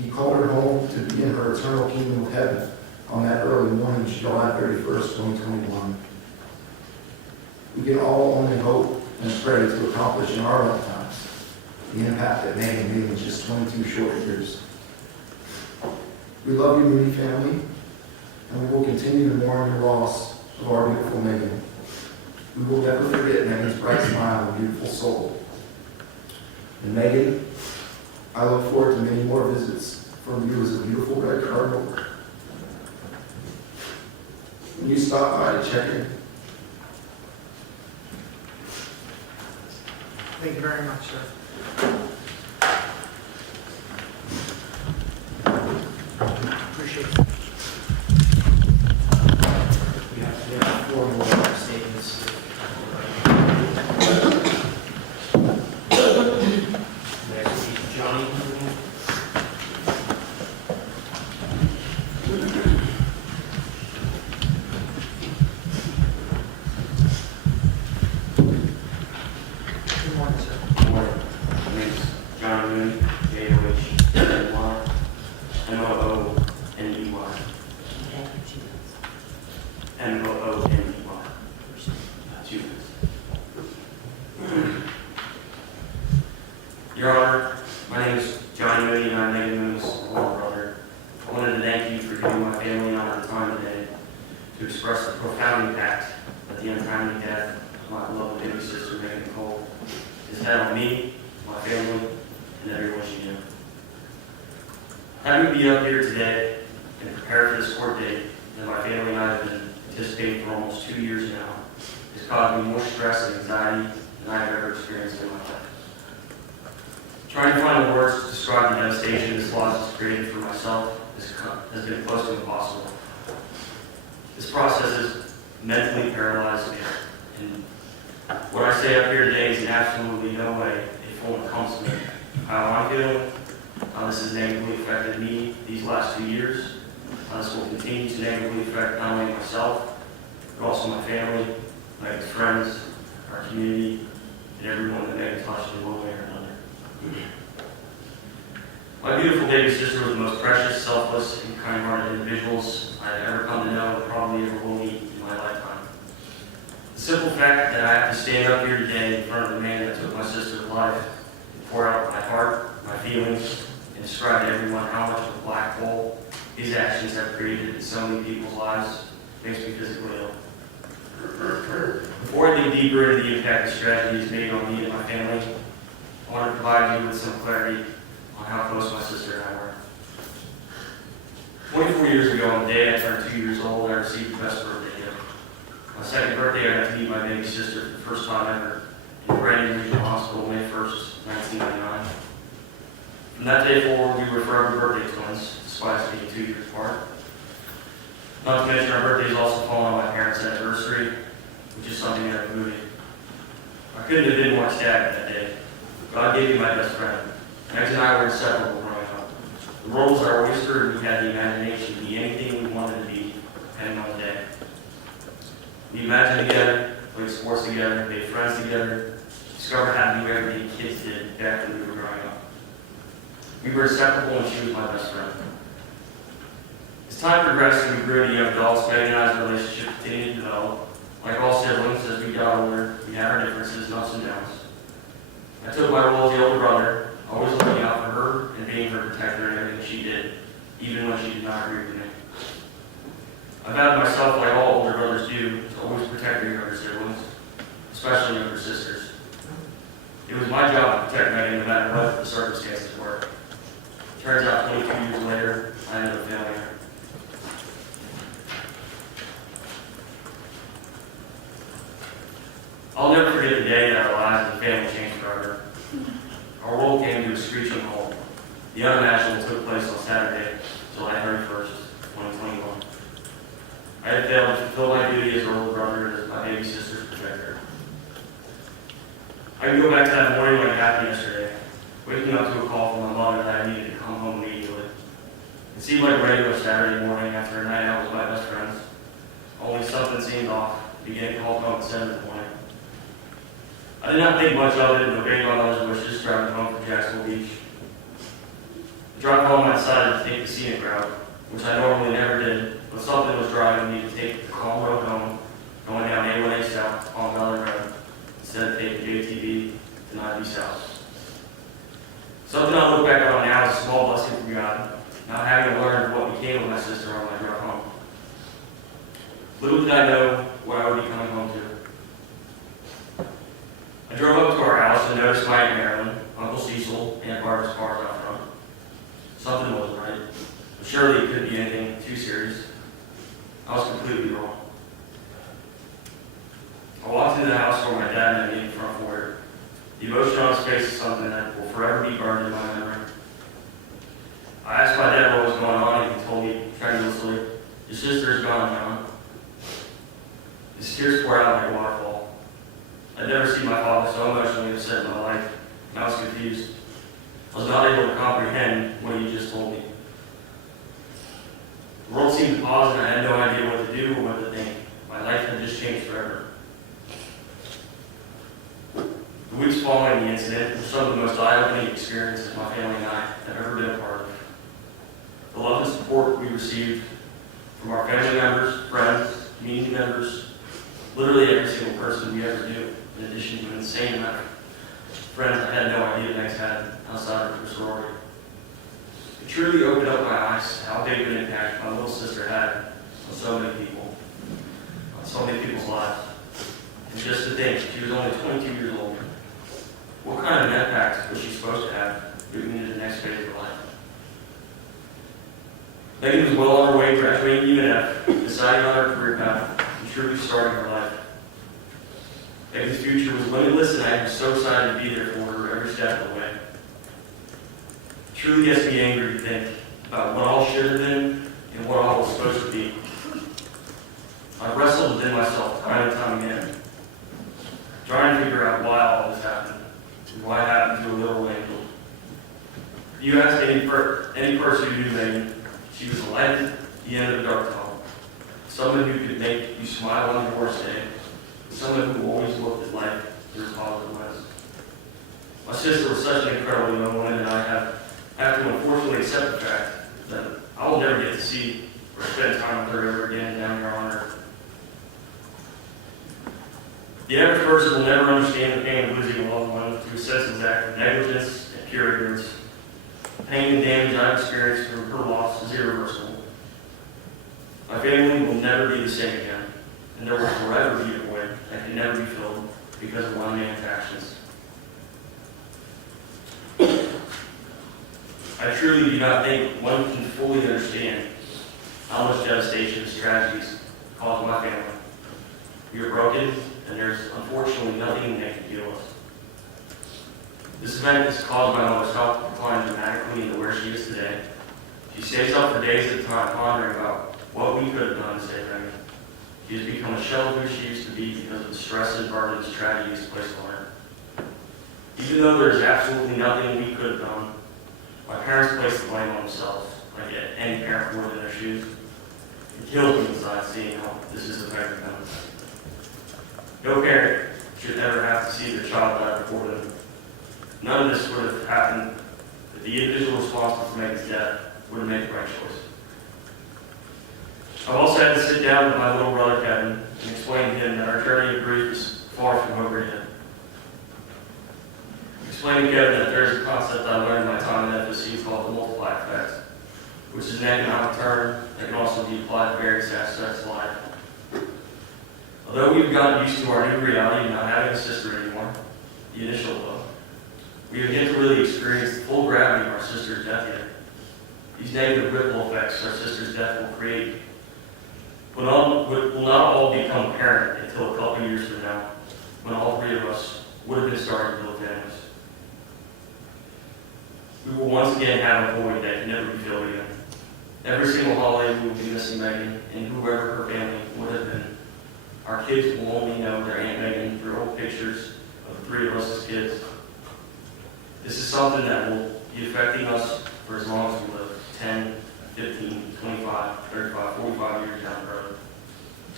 He called her home to be in her eternal kingdom of heaven on that early morning, July 31st, 2021. We can all only hope and pray to accomplish in our lifetimes the impact that Megan made in just 22 short years. We love you, Mooney family, and we will continue to mourn your loss of our beautiful Megan. We will never forget Megan's bright smile and beautiful soul. And Megan, I look forward to many more visits from you as a beautiful red cardinal. When you stop by to check in. Thank you very much, sir. Appreciate it. We have 4 more statements. Next will be Johnny. Good morning, sir. Good morning. My name is John Mooney, J-O-H-N-Y, M-O-O-N-E-Y. M-O-O-N-E-Y. 2 minutes. Your Honor, my name is John Mooney, and I'm Megan Mooney's older brother. I wanted to thank family and I the time today to express the profound impact that the untimely death of my beloved baby sister, Megan Cole, has had on me, my family, and everyone she knew. Having me be up here today and prepare for this court date that my family and I have been anticipating for almost 2 years now has caused me more stress and anxiety than I have ever experienced in my life. Trying to find the words to describe the devastation this loss has created for myself has been close to impossible. This process has mentally paralyzed me, and what I say up here today is in absolutely no way a full encompassment of how I'm feeling, how this has negatively affected me these last 2 years, how this will continue to negatively affect not only myself, but also my family, my friends, our community, and everyone that Megan touched in one way or another. My beautiful baby sister was the most precious, selfless, and kind-hearted individuals I've ever come to know and probably ever will meet in my lifetime. The simple fact that I have to stand up here today in front of the man that took my sister's life and pour out my heart, my feelings, and describe to everyone how much of a black hole his actions have created in so many people's lives makes me physically ill. Before I dig deeper into the impact this tragedy has made on me and my family, I want to provide you with some clarity on how close my sister and I were. 24 years ago, on the day I turned 2 years old, I received the best birthday gift. My second birthday, I got to meet my baby sister for the first time ever in Brandon Regional Hospital, May 1st, 1999. From that day forward, we were forever birthday twins, despite us being 2 years apart. Not to mention, our birthdays also fall on my parents' anniversary, which is something that moved me. I couldn't have been more ecstatic that day. God gave me my best friend. Megan and I were inseparable growing up. The world was our oyster, and we had the imagination to be anything we wanted to be, depending on the day. We imagined together, played sports together, made friends together, discovered how to do everything kids did back when we were growing up. We were inseparable, and she was my best friend. As time progressed and we grew to young adults, Megan and I's relationship continued to develop. Like all siblings, as we got older, we had our differences and ups and downs. I took my role as the older brother, always looking out for her and being her protector in everything she did, even when she did not agree with me. I vowed myself, like all older brothers do, to always protect their younger siblings, especially younger sisters. It was my job to protect Megan no matter what the circumstances were. It turns out 22 years later, I ended up failing her. I'll never forget the day that our lives and family changed forever. Our world came to a screeching halt. The unimaginable took place on Saturday, July 31st, 2021. I had failed to fulfill my duty as her older brother and as my baby sister's protector. I can go back to that morning like it happened yesterday, waking up to a call from my mother that I needed to come home immediately. It seemed like a regular Saturday morning after a night out with my best friends. Only something seemed off. Began called home at 7 in the morning. I did not think much of it and obeyed my mother's wishes, driving home from Jacksonville Beach. The drive home, I decided to take the scenic route, which I normally never did, but something was driving me to take the calm road home, going down A1A South to Palm Valley Road, instead of taking JTV to 90 South. Something I look back on now is a small blessing from God, not having learned what became of my sister on my drive home. Little did I know what I would be coming home to. I drove up to our house and noticed my Aunt Marilyn, Uncle Cecil, and Barbara's cars out front. Something wasn't right, but surely it couldn't be anything too serious. I was completely wrong. I walked into the house where my dad met me in the front foyer. The emotion on his face is something that will forever be burned in my memory. I asked my dad what was going on, and he told me tremulously, "Your sister's gone, John." His tears poured out like a waterfall. I'd never seen my father so emotionally upset in my life, and I was confused. I was not able to comprehend what he just told me. The world seemed to pause, and I had no idea what to do or what to think. My life had just changed forever. The weeks following the incident were some of the most eye-opening experiences my family and I have ever been a part of. The love and support we received from our family members, friends, community members, literally every single person we ever knew, in addition to an insane amount of friends I had no idea Megs had outside of her sorority. It truly opened up my eyes to how big of an impact my little sister had on so many people, on so many people's lives. And just to think, she was only 22 years old. What kind of an impact was she supposed to have moving into the next phase of her life? Megan was well on her way graduating UNF, deciding on her career path, and truly starting her life. Megan's future was limitless, and I was so excited to be there for her every step of the way. It truly gets me angry to think about what all should have been and what all was supposed to be. I've wrestled within myself time and time again, trying to figure out why all this happened, and why it happened to a little angel. If you ask any person who knew Megan, she was a light at the end of the dark tunnel, someone who could make you smile on your worst day, someone who always looked at life through a positive lens. My sister was such an incredible young woman, and I have to unfortunately accept the fact that I will never get to see or spend time with her ever again down here on earth. The average person will never understand the pain of losing a loved one through a senseless act of negligence and pure ignorance. The pain and damage I've experienced from her loss is irreversible. My family will never be the same again, and there will forever be a void that can never be filled because of one man's actions. I truly do not think one can fully understand how much devastation this tragedies caused my family. We are broken, and there's unfortunately nothing they can deal with. This event has caused my mother's health to decline dramatically into where she is today. She stays up for days at a time pondering about what we could have done to save Megan. She has become a shell of who she used to be because of the stress and burden this tragedy has placed on her. Even though there is absolutely nothing we could have done, my parents place the blame on themselves, like any parent would in their shoes. It kills me inside seeing how this is affecting them. No parent should ever have to see their child die before them. None of this would have happened if the individual responsible for Megan's death would have made the right choice. I've also had to sit down with my little brother Kevin and explain to him that our journey of grief is far from over yet. Explain to Kevin that there is a concept I learned in my time at FSC called the multiply effect, which is an economic term that can also be applied to various aspects of life. Although we've gotten used to our new reality of not having a sister anymore, the initial blow, we have yet to really experience the full gravity of our sister's death yet. These negative ripple effects our sister's death will create will not all become apparent until a couple years from now, when all three of us would have been starting to build families. We will once again have a void that can never be filled again. Every single holiday we will be missing Megan and whoever her family would have been. Our kids will only know their Aunt Megan through old pictures of the three of us as kids. This is something that will be affecting us for as long as we live, 10, 15, 25, 35, 45 years down the road.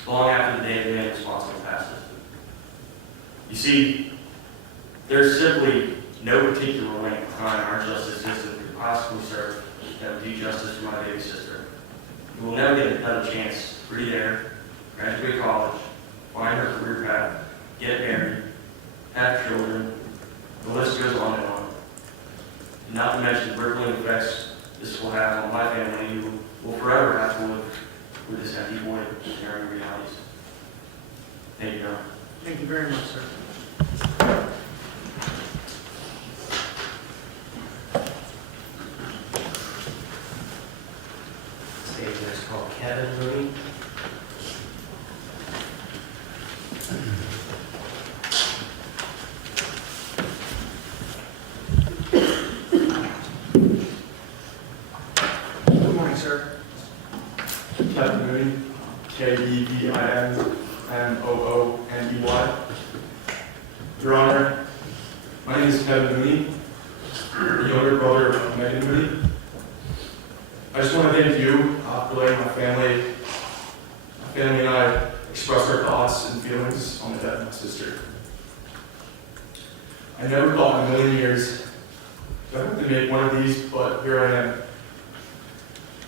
Long after the day the man responsible passes. You see, there's simply no particular length of time our justice system could possibly serve that would do justice for my baby sister. We will never get another chance to breathe air, graduate college, find her career path, get married, have children. The list goes on and on. And not to mention the rippling effects this will have on my family, who will forever have to live with this empty void in their own realities. Thank you, John. Thank you very much, sir. Stage next called Kevin Mooney. Good morning, sir. Kevin Mooney, K-E-V-I-N-M-O-O-N-E-Y. Your Honor, my name is Kevin Mooney, the younger brother of Megan Mooney. I just want to thank you for letting my family and I express our thoughts and feelings on the death of my sister. I never thought in a million years that I would have to make one of these, but here I am.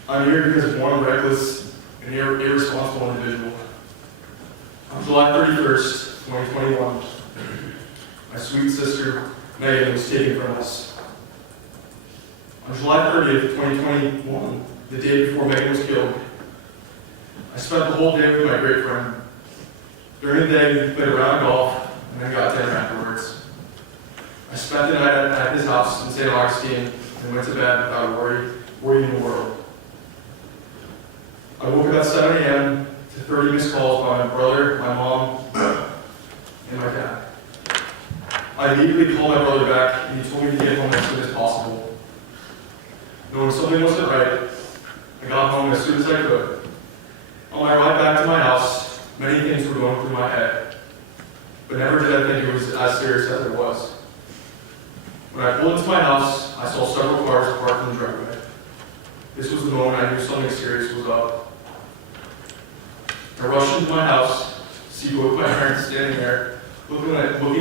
I'm here because of one reckless and irresponsible individual. On July 31st, 2021, my sweet sister, Megan, was taken from us. On On July 30th, 2021, the day before Megan was killed, I spent the whole day with my great friend. During the day, we played a round of golf and then got dinner afterwards. I spent the night at his house in St. Augustine and went to bed without a worry in the world. I woke up at 7 a.m. to 30 missed calls by my brother, my mom, and my dad. I immediately called my brother back and he told me to get home as soon as possible. Knowing something wasn't right, I got home as soon as I could. On my ride back to my house, many things were going through my head, but never did I think it was as serious as it was. When I pulled into my house, I saw several cars parked in the driveway. This was the moment I knew something serious was up. I rushed into my house to see both my parents standing there, looking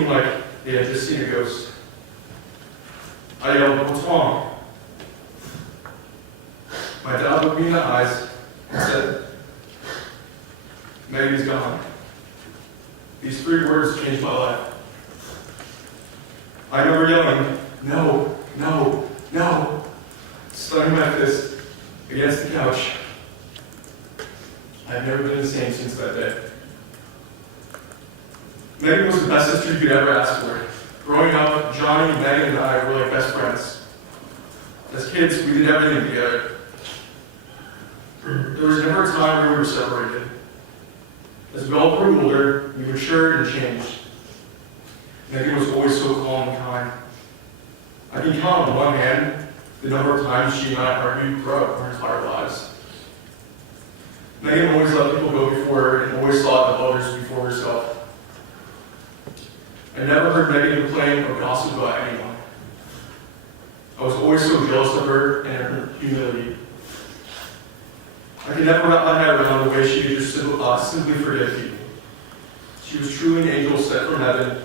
like they had just seen a ghost. I yelled, "What's wrong?" My dad looked me in the eyes and said, "Megan's gone." These 3 words changed my life. I remember yelling, "No, no, no," slamming my fist against the couch. I've never been the same since that day. Megan was the best sister you could ever ask for. Growing up, Johnny, Megan, and I were like best friends. As kids, we did everything together. There was never a time where we were separated. As we all grew older, we matured and changed. Megan was always so calm and kind. I can count on one hand the number of times she and I argued throughout our entire lives. Megan always let people go before her and always thought of others before herself. I never heard Megan complain or gossip about anyone. I was always so jealous of her and her humility. I could never wrap my head around the way she could just simply forgive people. She was truly an angel sent from heaven,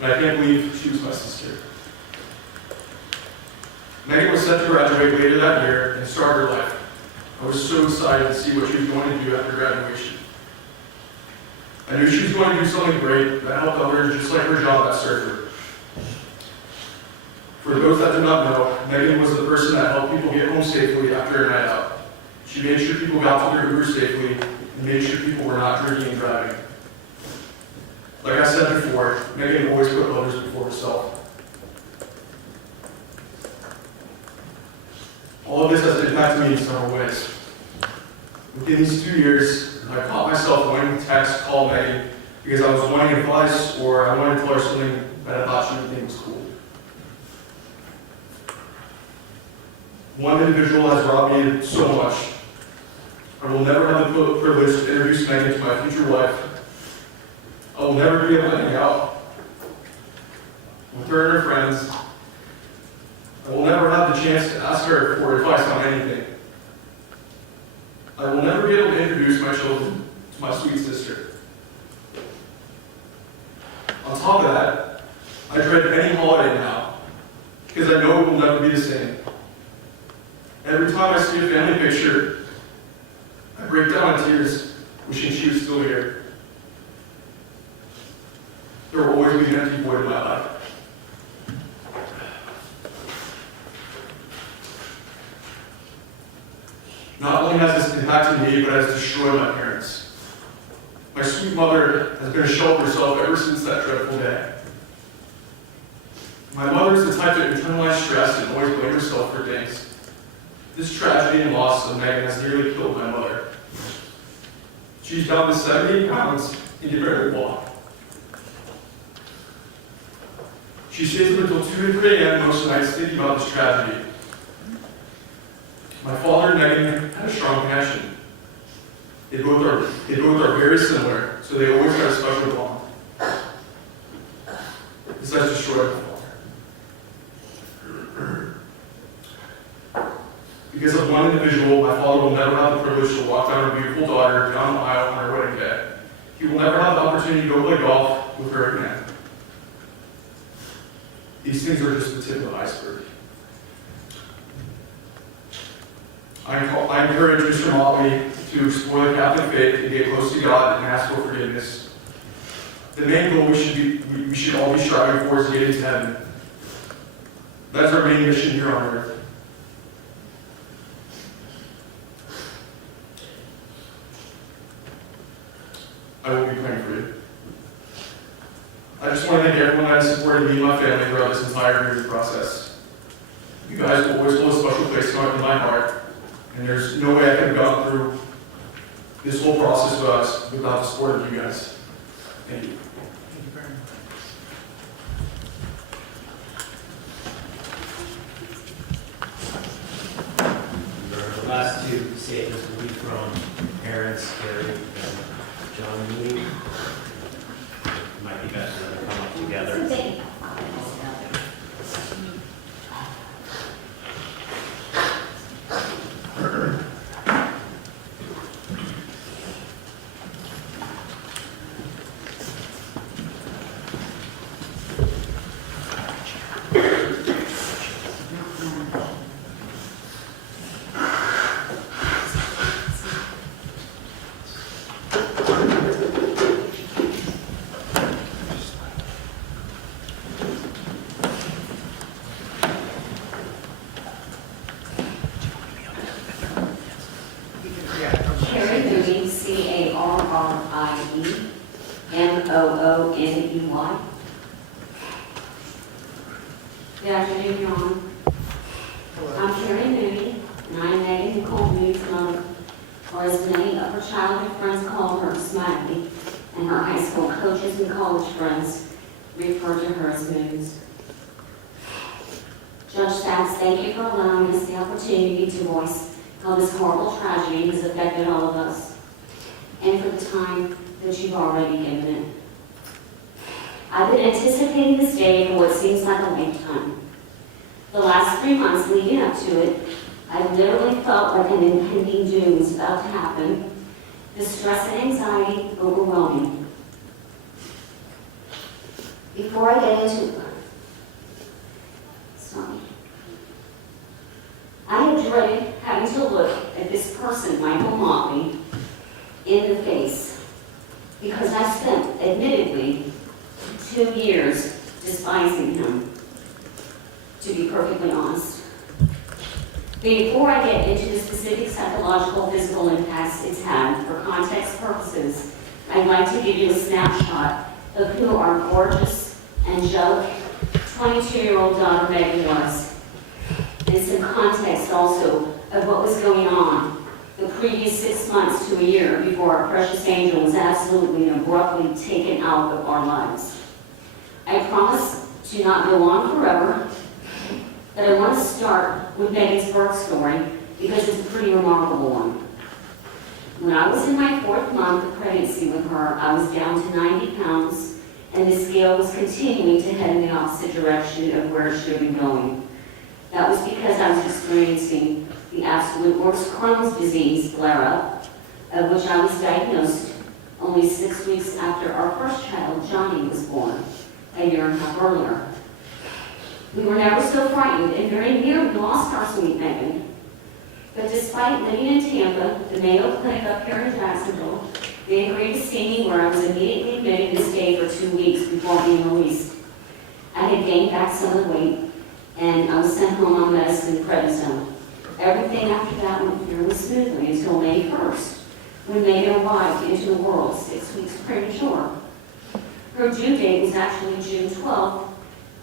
and I can't believe she was my sister. Megan was set to graduate later that year and start her life. I was so excited to see what she was going to do after graduation. I knew she was going to do something great that helped others just like her job at Surfer. For those that do not know, Megan was the person that helped people get home safely after a night out. She made sure people got to their Uber safely and made sure people were not drinking and driving. Like I said before, Megan always put others before herself. All of this has impacted me in several ways. Within these 2 years, I caught myself wanting to call Megan because I was wanting advice or I wanted to tell her something that I thought she would think was cool. One individual has robbed me so much. I will never have the privilege to introduce Megan to my future wife. I will never be able to hang out with her and her friends. I will never have the chance to ask her for advice on anything. I will never be able to introduce my children to my sweet sister. On top of that, I dread any holiday now because I know it will never be the same. Every time I see a family picture, I break down in tears, wishing she was still here. There will always be an empty void in my life. Not only has this impacted me, but has destroyed my parents. My sweet mother has been a shell of herself ever since that dreadful day. My mother is the type to internalize stress and always blame herself for things. This tragedy and loss of Megan has nearly killed my mother. She's down to 78 pounds and can barely walk. She stays up until 2 and 3 a.m. most nights thinking about this tragedy. My father and Megan had a strong connection. They both are very similar, so they always had a special bond. This has destroyed my father. Because of one individual, my father will never have the privilege to walk down her beautiful daughter down the aisle on her wedding day. He will never have the opportunity to go play golf with her again. These things are just the tip of the iceberg. I encourage Mr. Motley to explore the Catholic faith and get close to God and ask for forgiveness. The main goal we should all be striving for is getting to heaven. That's our main mission here on earth. I will be praying for you. I just want to thank everyone that has supported me and my family throughout this entire grieving process. You guys will always hold a special place in my heart, and there's no way I could have gone through this whole process without the support of you guys. Thank you. Thank you very much. The last two statements will be from parents, Gary and John Mooney. Might be better when they come up together. Carrie Mooney, C-A-R-R-I-E, M-O-O-N-E-Y. Good afternoon, Your Honor. Hello. I'm Carrie Mooney, and I'm Megan Mooney's mother, or as many of her childhood friends call her, Smiley, and her high school coaches and college friends refer to her as Moons. Judge Sachs, thank you for allowing us the opportunity to voice how this horrible tragedy has affected all of us, and for the time that you've already given it. I've been anticipating this day for what seems like a lifetime. The last 3 months leading up to it, I literally felt like an impending doom was about to happen. The stress and anxiety overwhelming. Before I get into I have dreaded having to look at this person, Michael Motley, in the face because I spent, admittedly, 2 years despising him, to be perfectly honest. Before I get into the specific psychological, physical impacts it's had, for context purposes, I'd like to give you a snapshot of who our gorgeous, angelic, 22-year-old daughter Megan was. And some context also of what was going on the previous 6 months to a year before our precious angel was absolutely and abruptly taken out of our lives. I promise to not go on forever, but I want to start with Megan's birth story because it's a pretty remarkable one. When I was in my 4th month of pregnancy with her, I was down to 90 pounds, and the scale was continuing to head in the opposite direction of where it should be going. That was because I was experiencing the absolute worst Crohn's disease flare-up, of which I was diagnosed only 6 weeks after our first child, Johnny, was born, a year and a half earlier. We were never so frightened and very nearly lost our sweet Megan. But despite living in Tampa, the Mayo Clinic up here in Jacksonville, they agreed to see me where I was immediately admitted and stayed for 2 weeks before being released. I had gained back some of the weight, and I was sent home on medicine prednisone. Everything after that went fairly smoothly until May 1st, when Megan arrived into the world 6 weeks premature. Her due date was actually June 12th,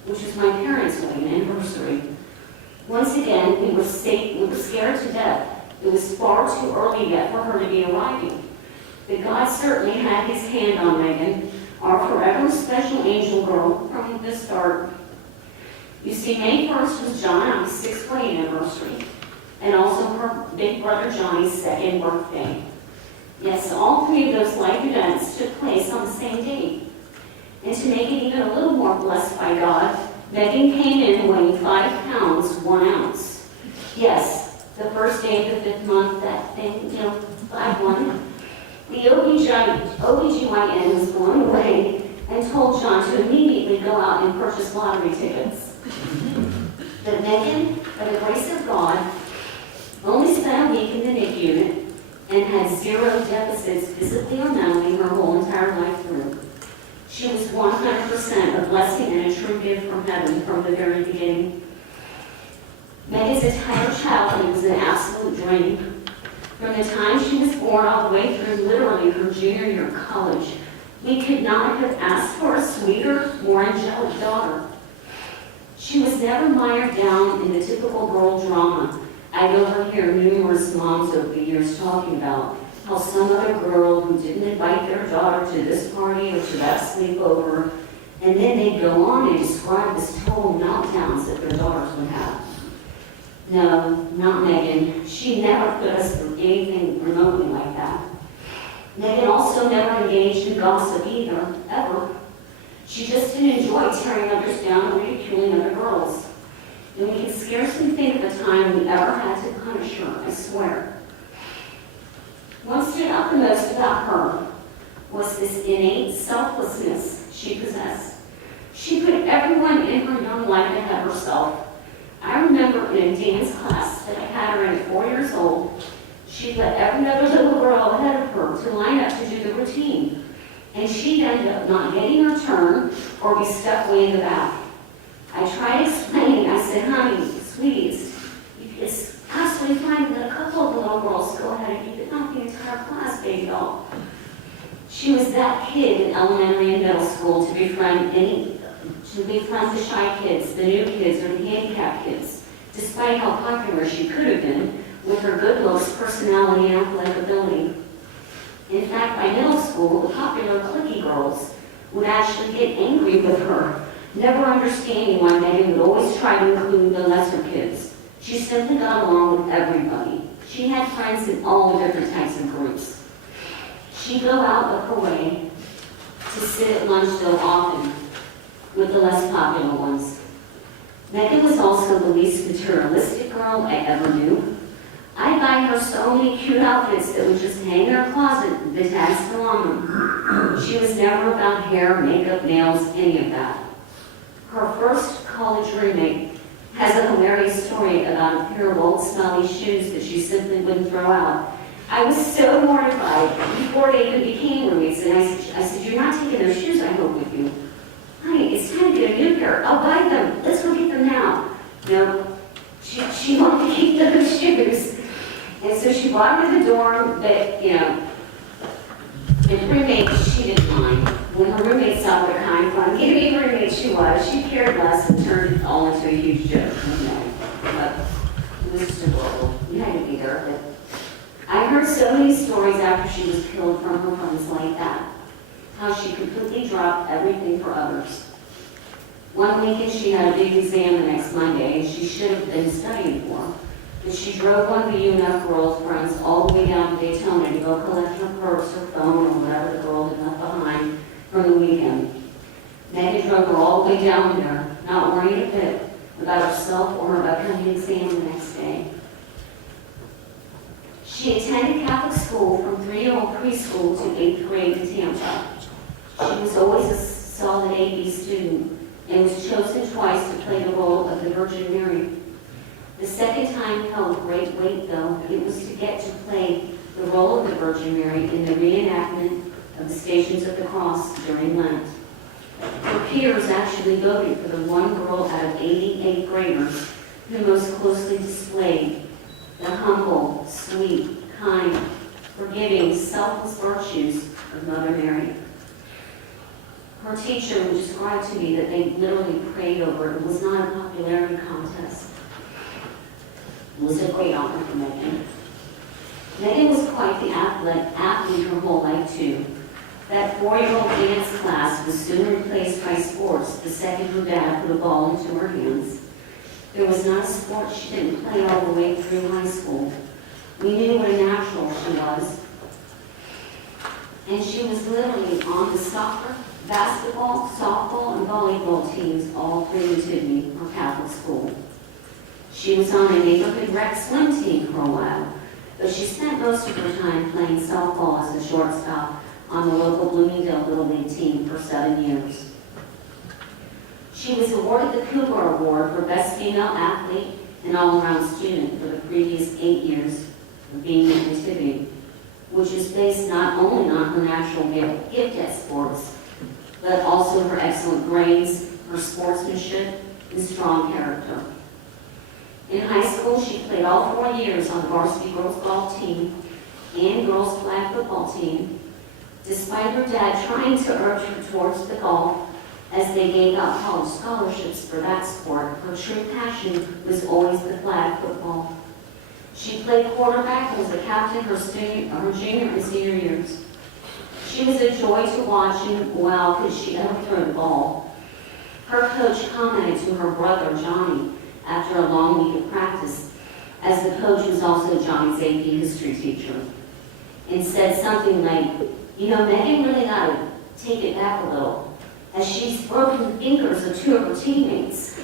which was my parents' wedding anniversary. Once again, we were scared to death. It was far too early yet for her to be arriving. But God certainly had his hand on Megan, our forever special angel girl, from the start. You see, May 1st was John and I's 6th wedding anniversary, and also her big brother Johnny's 2nd birthday. Yes, all 3 of those life events took place on the same day. And to make it even a little more blessed by God, Megan came in weighing 5 pounds, 1 ounce. Yes, the first day of the 5th month, that thing, 5-1. The OBGYN was blown away and told John to immediately go out and purchase lottery tickets. But Megan, by the grace of God, only spent a week in the NICU unit and had 0 deficits physically or mentally her whole entire life through. She was 100% a blessing and a true gift from heaven from the very beginning. Megan's entire childhood was an absolute dream. From the time she was born all the way through literally her junior year of college, we could not have asked for a sweeter, more angelic daughter. She was never mired down in the typical girl drama I'd overhear numerous moms over the years talking about, how some other girl who didn't invite their daughter to this party or to that sleepover, and then they'd go on and describe the total meltdowns that their daughters would have. No, not Megan. She never put us through anything remotely like that. Megan also never engaged in gossip either, ever. She just didn't enjoy tearing others down and ridiculing other girls. And we can scarcely think of a time we ever had to punish her, I swear. What stood out the most about her was this innate selflessness she possessed. She put everyone in her young life ahead of herself. I remember in a dance class that I had her in at 4 years old, she let every other little girl ahead of her to line up to do the routine. And she'd end up not getting her turn or be stuck way in the back. I tried explaining, I said, honey, sweeties, it's absolutely fine to let a couple of the little girls go ahead of you, but not the entire class, baby doll. She was that kid in elementary and middle school to befriend the shy kids, the new kids, or the handicapped kids, despite how popular she could have been with her good looks, personality, and athletic ability. In fact, by middle school, the popular cliquey girls would actually get angry with her, never understanding why Megan would always try to include the lesser kids. She simply got along with everybody. She had friends in all different types of groups. She'd go out of her way to sit at lunch so often with the less popular ones. Megan was also the least materialistic girl I ever knew. I'd buy her so many cute outfits that would just hang in her closet, the tags still on them. She was never about hair, makeup, nails, any of that. Her first college roommate has a hilarious story about a pair of old smelly shoes that she simply wouldn't throw out. I was so mortified before they even became roommates, and I said, you're not taking those shoes, I hope, with you. Honey, it's time to get a new pair. I'll buy them. Let's go get them now. No, she wanted to keep those shoes. And so she brought her to the dorm, but, and roommates, she didn't mind. When her roommates saw what kind of fun giving roommate she was, she cared less and turned it all into a huge joke. But it was just adorable. You had to be there. But I heard so many stories after she was killed from her friends like that. How she completely dropped everything for others. One weekend she had a big exam the next Monday, and she should have been studying for. But she drove one of the UNF girls' friends all the way down to Daytona to go collect her purse, her phone, or whatever the girl had left behind from the weekend. Megan drove her all the way down there, not worrying a bit about herself or her upcoming exam the next day. She attended Catholic school from 3-year-old preschool to 8th grade in Tampa. She was always a solid AB student and was chosen twice to play the role of the Virgin Mary. The second time held great weight, though. It was to get to play the role of the Virgin Mary in the reenactment of the Stations of the Cross during Lent. Her peers actually voted for the one girl out of 88 graders who most closely displayed the humble, sweet, kind, forgiving, selfless virtues of Mother Mary. Her teacher would describe to me that they literally prayed over it. It was not a popularity contest. It was a great honor for Megan. Megan was quite the athlete her whole life, too. That 4-year-old dance class was soon replaced by sports the second her dad put a ball into her hands. There was not a sport she didn't play all the way through high school. We knew what a natural she was. And she was literally on the soccer, basketball, softball, and volleyball teams, all three in Sydney, her Catholic school. She was on a neighborhood rec swim team for a while, but she spent most of her time playing softball as a shortstop on the local Bloomingdale Little League team for 7 years. She was awarded the Cougar Award for Best Female Athlete and All-Around Student for the previous 8 years of being at Nativity, which is based not only on her natural gift at sports, but also her excellent grades, her sportsmanship, and strong character. In high school, she played all 4 years on the varsity girls golf team and girls flag football team, despite her dad trying to urge her towards the golf as they gave out college scholarships for that sport. Her true passion was always the flag football. She played quarterback and was a captain her junior and senior years. She was a joy to watch, and wow, could she ever throw the ball. Her coach commented to her brother, Johnny, after a long week of practice, as the coach was also Johnny's AP history teacher, and said something like, you know, Megan really got to take it back a little, as she's broken the fingers of 2 of her teammates.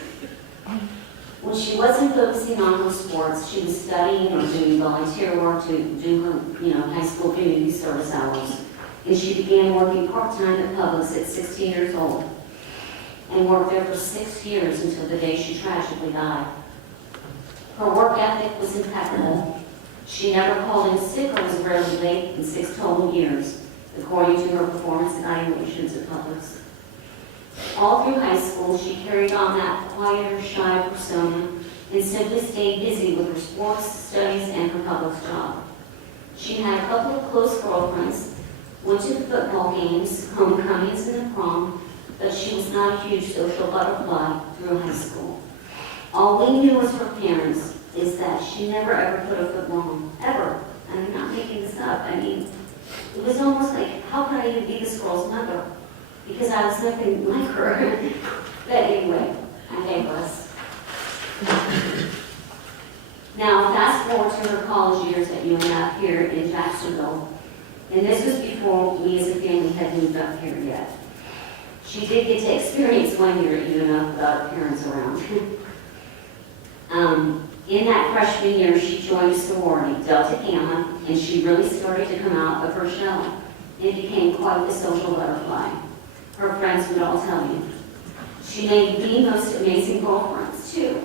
When she wasn't focusing on her sports, she was studying or doing volunteer work to do her, high school community service hours. And she began working part-time at Publix at 16 years old, and worked there for 6 years until the day she tragically died. Her work ethic was impeccable. She never called in sick or was rarely late in 6 total years, according to her performance evaluations at Publix. All through high school, she carried on that quieter, shy persona and simply stayed busy with her sports, studies, and her Publix job. She had a couple of close girlfriends, went to the football games, homecomings, and the prom, but she was not a huge social butterfly through high school. All we knew as her parents is that she never ever put a foot wrong, ever. I'm not making this up. I mean, it was almost like, how could I even be this girl's mother? Because I was nothing like her. But anyway, I digress. Now, fast forward to her college years at UNF here in Jacksonville. And this was before we as a family had moved up here yet. She did get to experience 1 year at UNF without her parents around. In that freshman year, she joined a sorority, Delta Gamma, and she really started to come out of her shell and became quite the social butterfly. Her friends would all tell you. She made the most amazing girlfriends, too.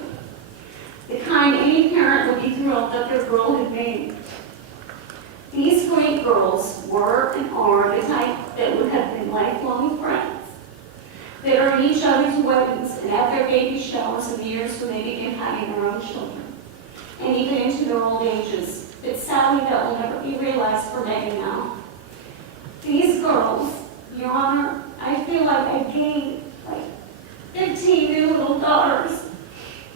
The kind any parent would be thrilled that their girl had made. These great girls were and are the type that would have been lifelong friends, that are in each other's weddings and at their baby showers in the years when they begin having their own children, and even into their old ages. But sadly, that will never be realized for Megan now. These girls, Your Honor, I feel like I gained like 15 new little daughters.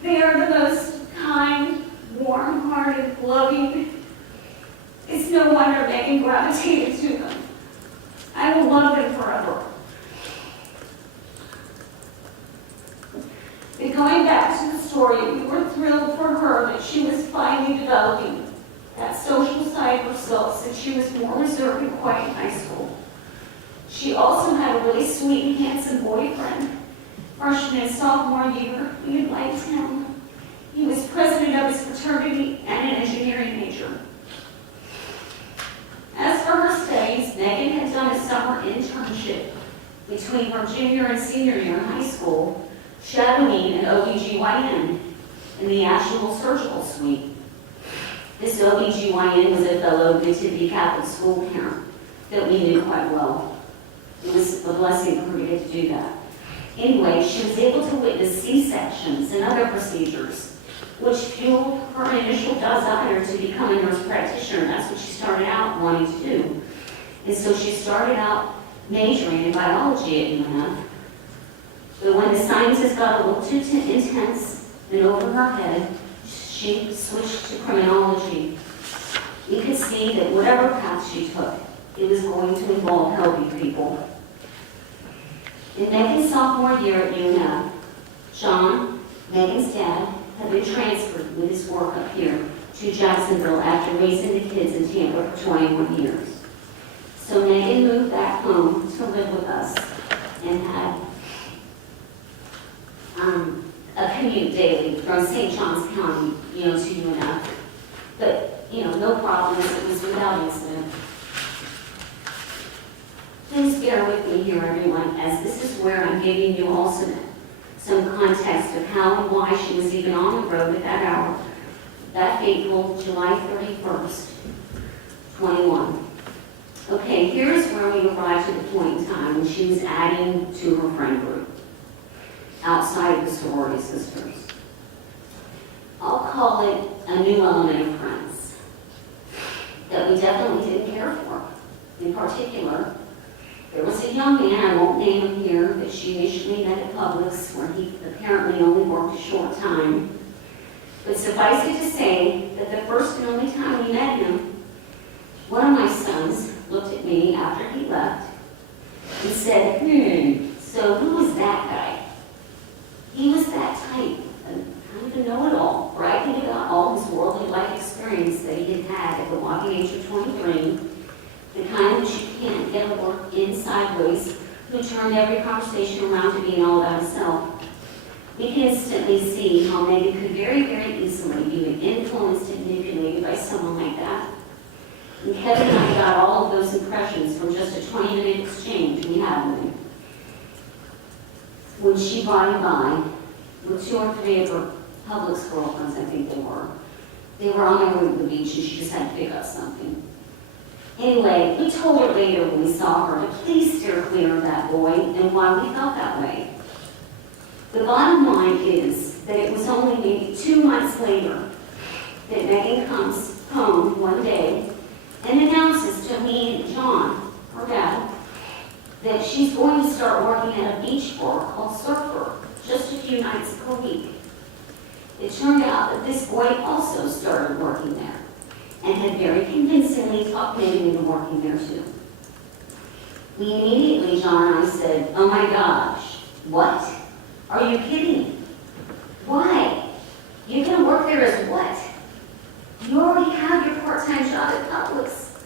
They are the most kind, warm-hearted, loving. It's no wonder Megan gravitated to them. I will love them forever. But going back to the story, we were thrilled for her that she was finally developing that social side of herself since she was more reserved and quiet in high school. She also had a really sweet and handsome boyfriend. Freshman and sophomore year, we had liked him. He was president of his fraternity and an engineering major. As for her studies, Megan had done a summer internship between her junior and senior year in high school, shadowing an OBGYN in the actual surgical suite. This OBGYN was a fellow Nativity Catholic school parent that we knew quite well. It was a blessing for her to get to do that. Anyway, she was able to witness C-sections and other procedures, which fueled her initial desire to become a nurse practitioner. That's what she started out wanting to do. And so she started out majoring in biology at UNF. But when the sciences got a little too intense and over her head, she switched to criminology. You could see that whatever path she took, it was going to involve helping people. In Megan's sophomore year at UNF, John, Megan's dad, had been transferred with his work up here to Jacksonville after raising the kids in Tampa for 21 years. So Megan moved back home to live with us and had a commute daily from St. Johns County, to UNF. But, no problems. It was without incident. Please bear with me here, everyone, as this is where I'm giving you all some context of how and why she was even on the road at that hour, that fateful July 31st, 21. Okay, here's where we arrived at the point in time when she was adding to her friend group, outside of the sorority sisters. I'll call it a new element of friends that we definitely particular. There was a young man, I won't name him here, that she initially met at Publix, where he apparently only worked a short time. But suffice it to say that the first and only time we met him, one of my sons looked at me after he left and said, so who was that guy? He was that type, kind of a know-it-all, bragging about all his worldly life experience that he had had at the walking age of 23, the kind that you can't get a work in sideways, who turned every conversation around to being all about himself. We can instantly see how Megan could very, very easily be influenced and manipulated by someone like that. And Kevin and I got all of those impressions from just a 20-minute exchange we had with him. When she brought him by, with 2 or 3 of her Publix girlfriends, I think they were on their way to the beach and she just had to pick up something. Anyway, we told her later when we saw her to please steer clear of that boy and why we felt that way. The bottom line is that it was only maybe 2 months later that Megan comes home one day and announces to me and John, her dad, that she's going to start working at a beach bar called Surfer just a few nights per week. It turned out that this boy also started working there and had very convincingly talked Megan into working there too. We immediately, John and I said, oh my gosh, what? Are you kidding? Why? You're going to work there as what? You already have your part-time job at Publix.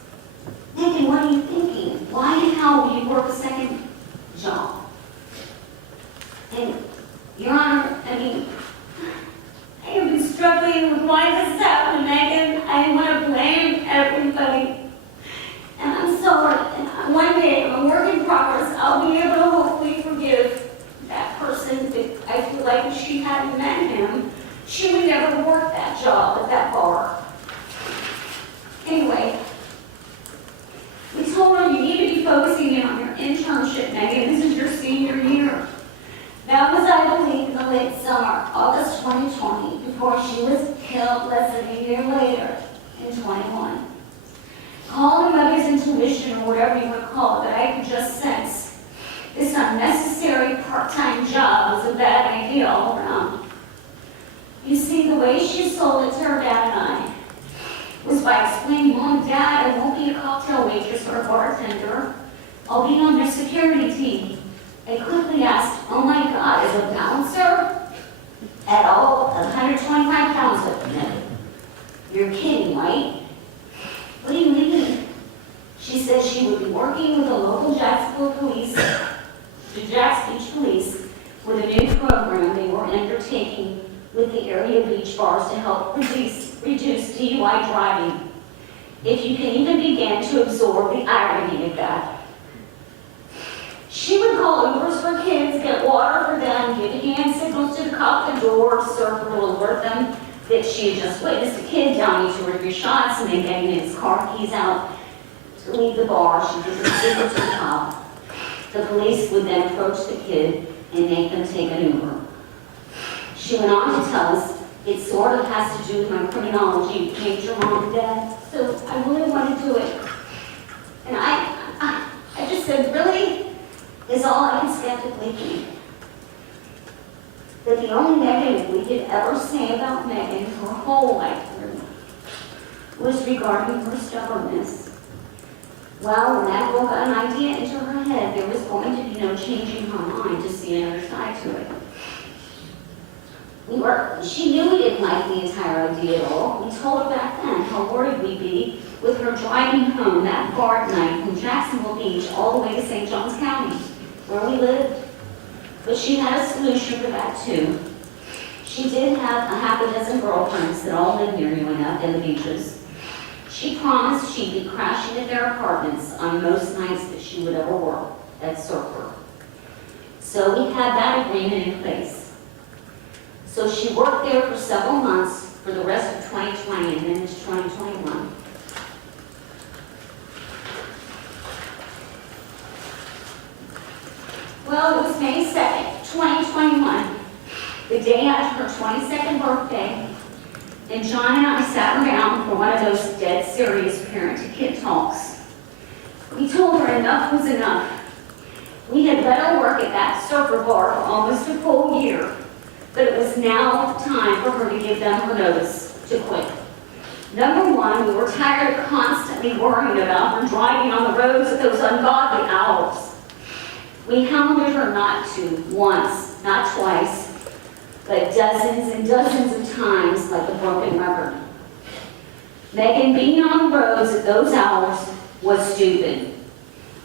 Megan, what are you thinking? Why and how will you work a second job? And, Your Honor, I have been struggling with why this has happened, Megan. I want to blame everybody. And I'm sorry. And one day, I'm a work in progress. I'll be able to hopefully forgive that person that I feel like if she hadn't met him, she would never work that job at that bar. Anyway, we told her you need to be focusing in on your internship, Megan. This is your senior year. That was, I believe, in the late summer, August 2020, before she was killed less than a year later in 21. Call it a mother's intuition or whatever you want to call it, but I could just sense this unnecessary part-time job was a bad idea all around. You see, the way she sold it to her dad and I was by explaining, Mom, Dad, I won't be a cocktail waitress or a bartender. I'll be on your security team. I quickly asked, oh my God, is a bouncer at all 125 pounds of me? You're kidding, right? What do you mean? She said she would be working with the local Jacksonville police, the Jax Beach Police, with a new program they were undertaking with the area beach bars to help reduce DUI driving. If you can even begin to absorb the irony of that. She would call Ubers for kids, get water for them, give hand signals to the cop at the door, Surfer will alert them that she had just witnessed a kid downing 2 or 3 shots and then getting his car keys out to leave the bar. She gives a signal to the cop. The police would then approach the kid and make them take an Uber. She went on to tell us, it sort of has to do with my criminology, major Mom and Dad, so I really want to do it. And I just said, really? Is all I can skeptically think. That the only negative we could ever say about Megan her whole life through was regarding her stubbornness. Well, when that girl got an idea into her head, there was going to be no changing her mind to see another side to it. She knew we didn't like the entire idea at all. We told her back then how worried we'd be with her driving home that bar at night from Jacksonville Beach all the way to St. Johns County, where we lived. But she had a solution for that too. She did have a half a dozen girlfriends that all lived near UNF and the beaches. She promised she'd be crashing at their apartments on most nights that she would ever work at Surfer. So we had that agreement in place. So she worked there for several months for the rest of 2020 and then into 2021. Well, it was May 2nd, 2021, the day after her 22nd birthday, and John and I sat around for one of those dead serious parent-to-kid talks. We told her enough was enough. We had let her work at that surfer bar for almost a full year, but it was now time for her to give them her notice to quit. Number one, we were tired of constantly worrying about her driving on the roads at those ungodly hours. We hounded her not to, once, not twice, but dozens and dozens of times like a broken record. Megan being on the roads at those hours was stupid.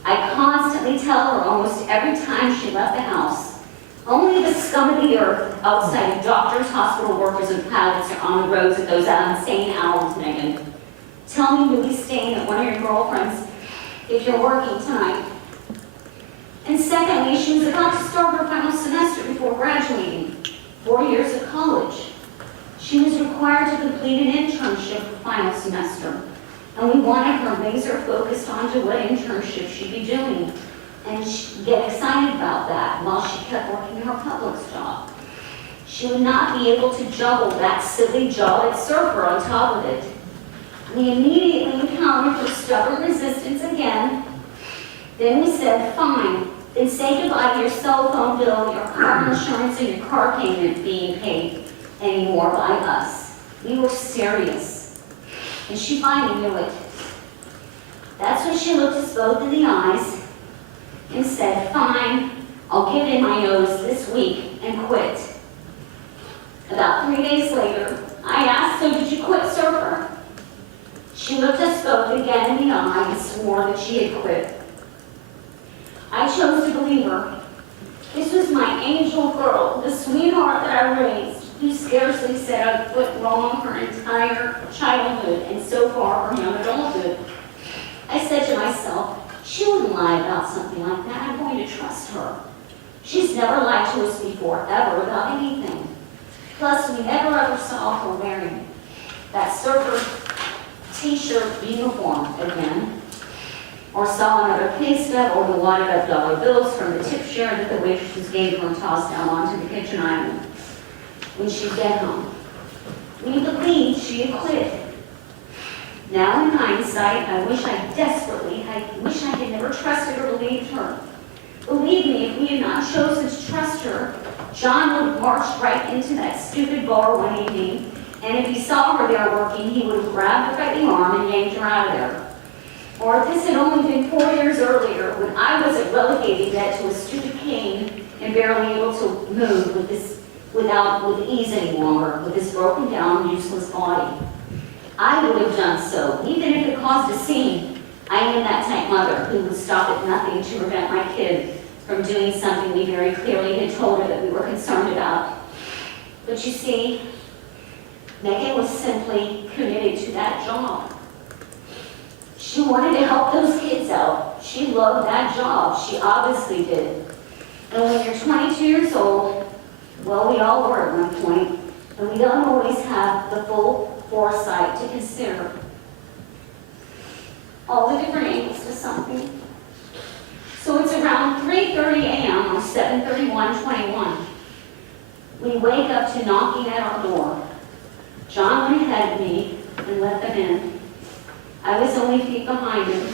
I constantly tell her almost every time she left the house, only the scum of the earth outside of doctors, hospital workers, and pilots are on the roads at those insane hours, Megan. Tell me you'll be staying at one of your girlfriends if you're working tonight. And secondly, she was about to start her final semester before graduating, 4 years of college. She was required to complete an internship for final semester, and we wanted her laser focused onto what internship she'd be doing, and get excited about that while she kept working her public job. She would not be able to juggle that silly job at Surfer on top of it. We immediately encountered her stubborn resistance again. Then we said, fine, then say goodbye to your cell phone bill, your car insurance, and your car payment being paid anymore by us. We were serious. And she finally knew it. That's when she looked us both in the eyes and said, fine, I'll give in my nose this week and quit. About 3 days later, I asked, so did you quit Surfer? She looked us both again in the eye and swore that she had quit. I chose to believe her. This was my angel girl, the sweetheart that I raised, who scarcely set a foot wrong her entire childhood and so far her young adulthood. I said to myself, she wouldn't lie about something like that. I'm going to trust her. She's never lied to us before, ever, about anything. Plus, we never ever saw her wearing that Surfer t-shirt uniform again, or saw another pay stub or the wadded up dollar bills from the tip share that the waitresses gave her and tossed down onto the kitchen island when she'd get home. We believed she had quit. Now in hindsight, I wish I had never trusted or believed her. Believe me, if we had not chosen to trust her, John would have marched right into that stupid bar one evening, and if he saw her there working, he would have grabbed her by the arm and yanked her out of there. Or if this had only been 4 years earlier, when I was relegated yet to a stupid cane and barely able to move with ease any longer, with this broken down, useless body. I would have done so, even if it caused a scene. I am that type mother who would stop at nothing to prevent my kid from doing something we very clearly had told her that we were concerned about. But you see, Megan was simply committed to that job. She wanted to help those kids out. She loved that job. She obviously did. And when you're 22 years old, well, we all were at one point, and we don't always have the full foresight to consider all the different angles to something. So it's around 3:30 a.m. on 7/31/21. We wake up to knocking at our door. John went ahead of me and let them in. I was only feet behind him.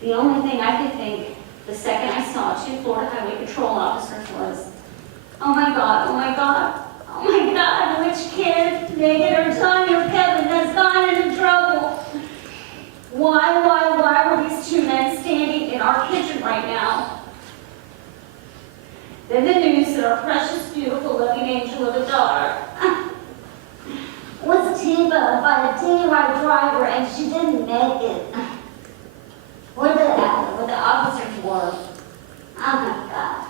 The only thing I could think the second I saw 2 Florida Highway Patrol officers was, oh my God, oh my God, oh my God, which kid, Megan or Tommy or Kevin has gone into trouble? Why were these 2 men standing in our kitchen right now? Then the news that our precious, beautiful, loving angel of a daughter was T-boned by a DUI driver and she didn't make it. What the officers were. Oh my God.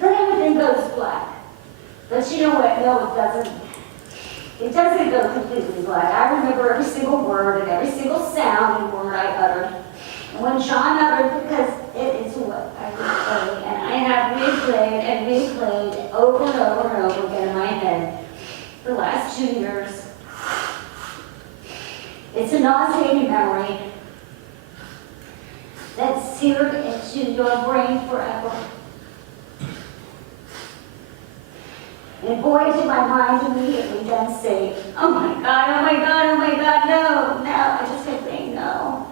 Then everything goes black. But you know what? No, it doesn't. It doesn't go completely black. I remember every single word and every single sound and word I uttered. And when John uttered, because it is what I would say, and I have replayed over and over and over again in my head the last 2 years. It's a nauseating memory that's seared into your brain forever. And boy, did my mind immediately then say, oh my God, oh my God, oh my God, no, I just kept saying no.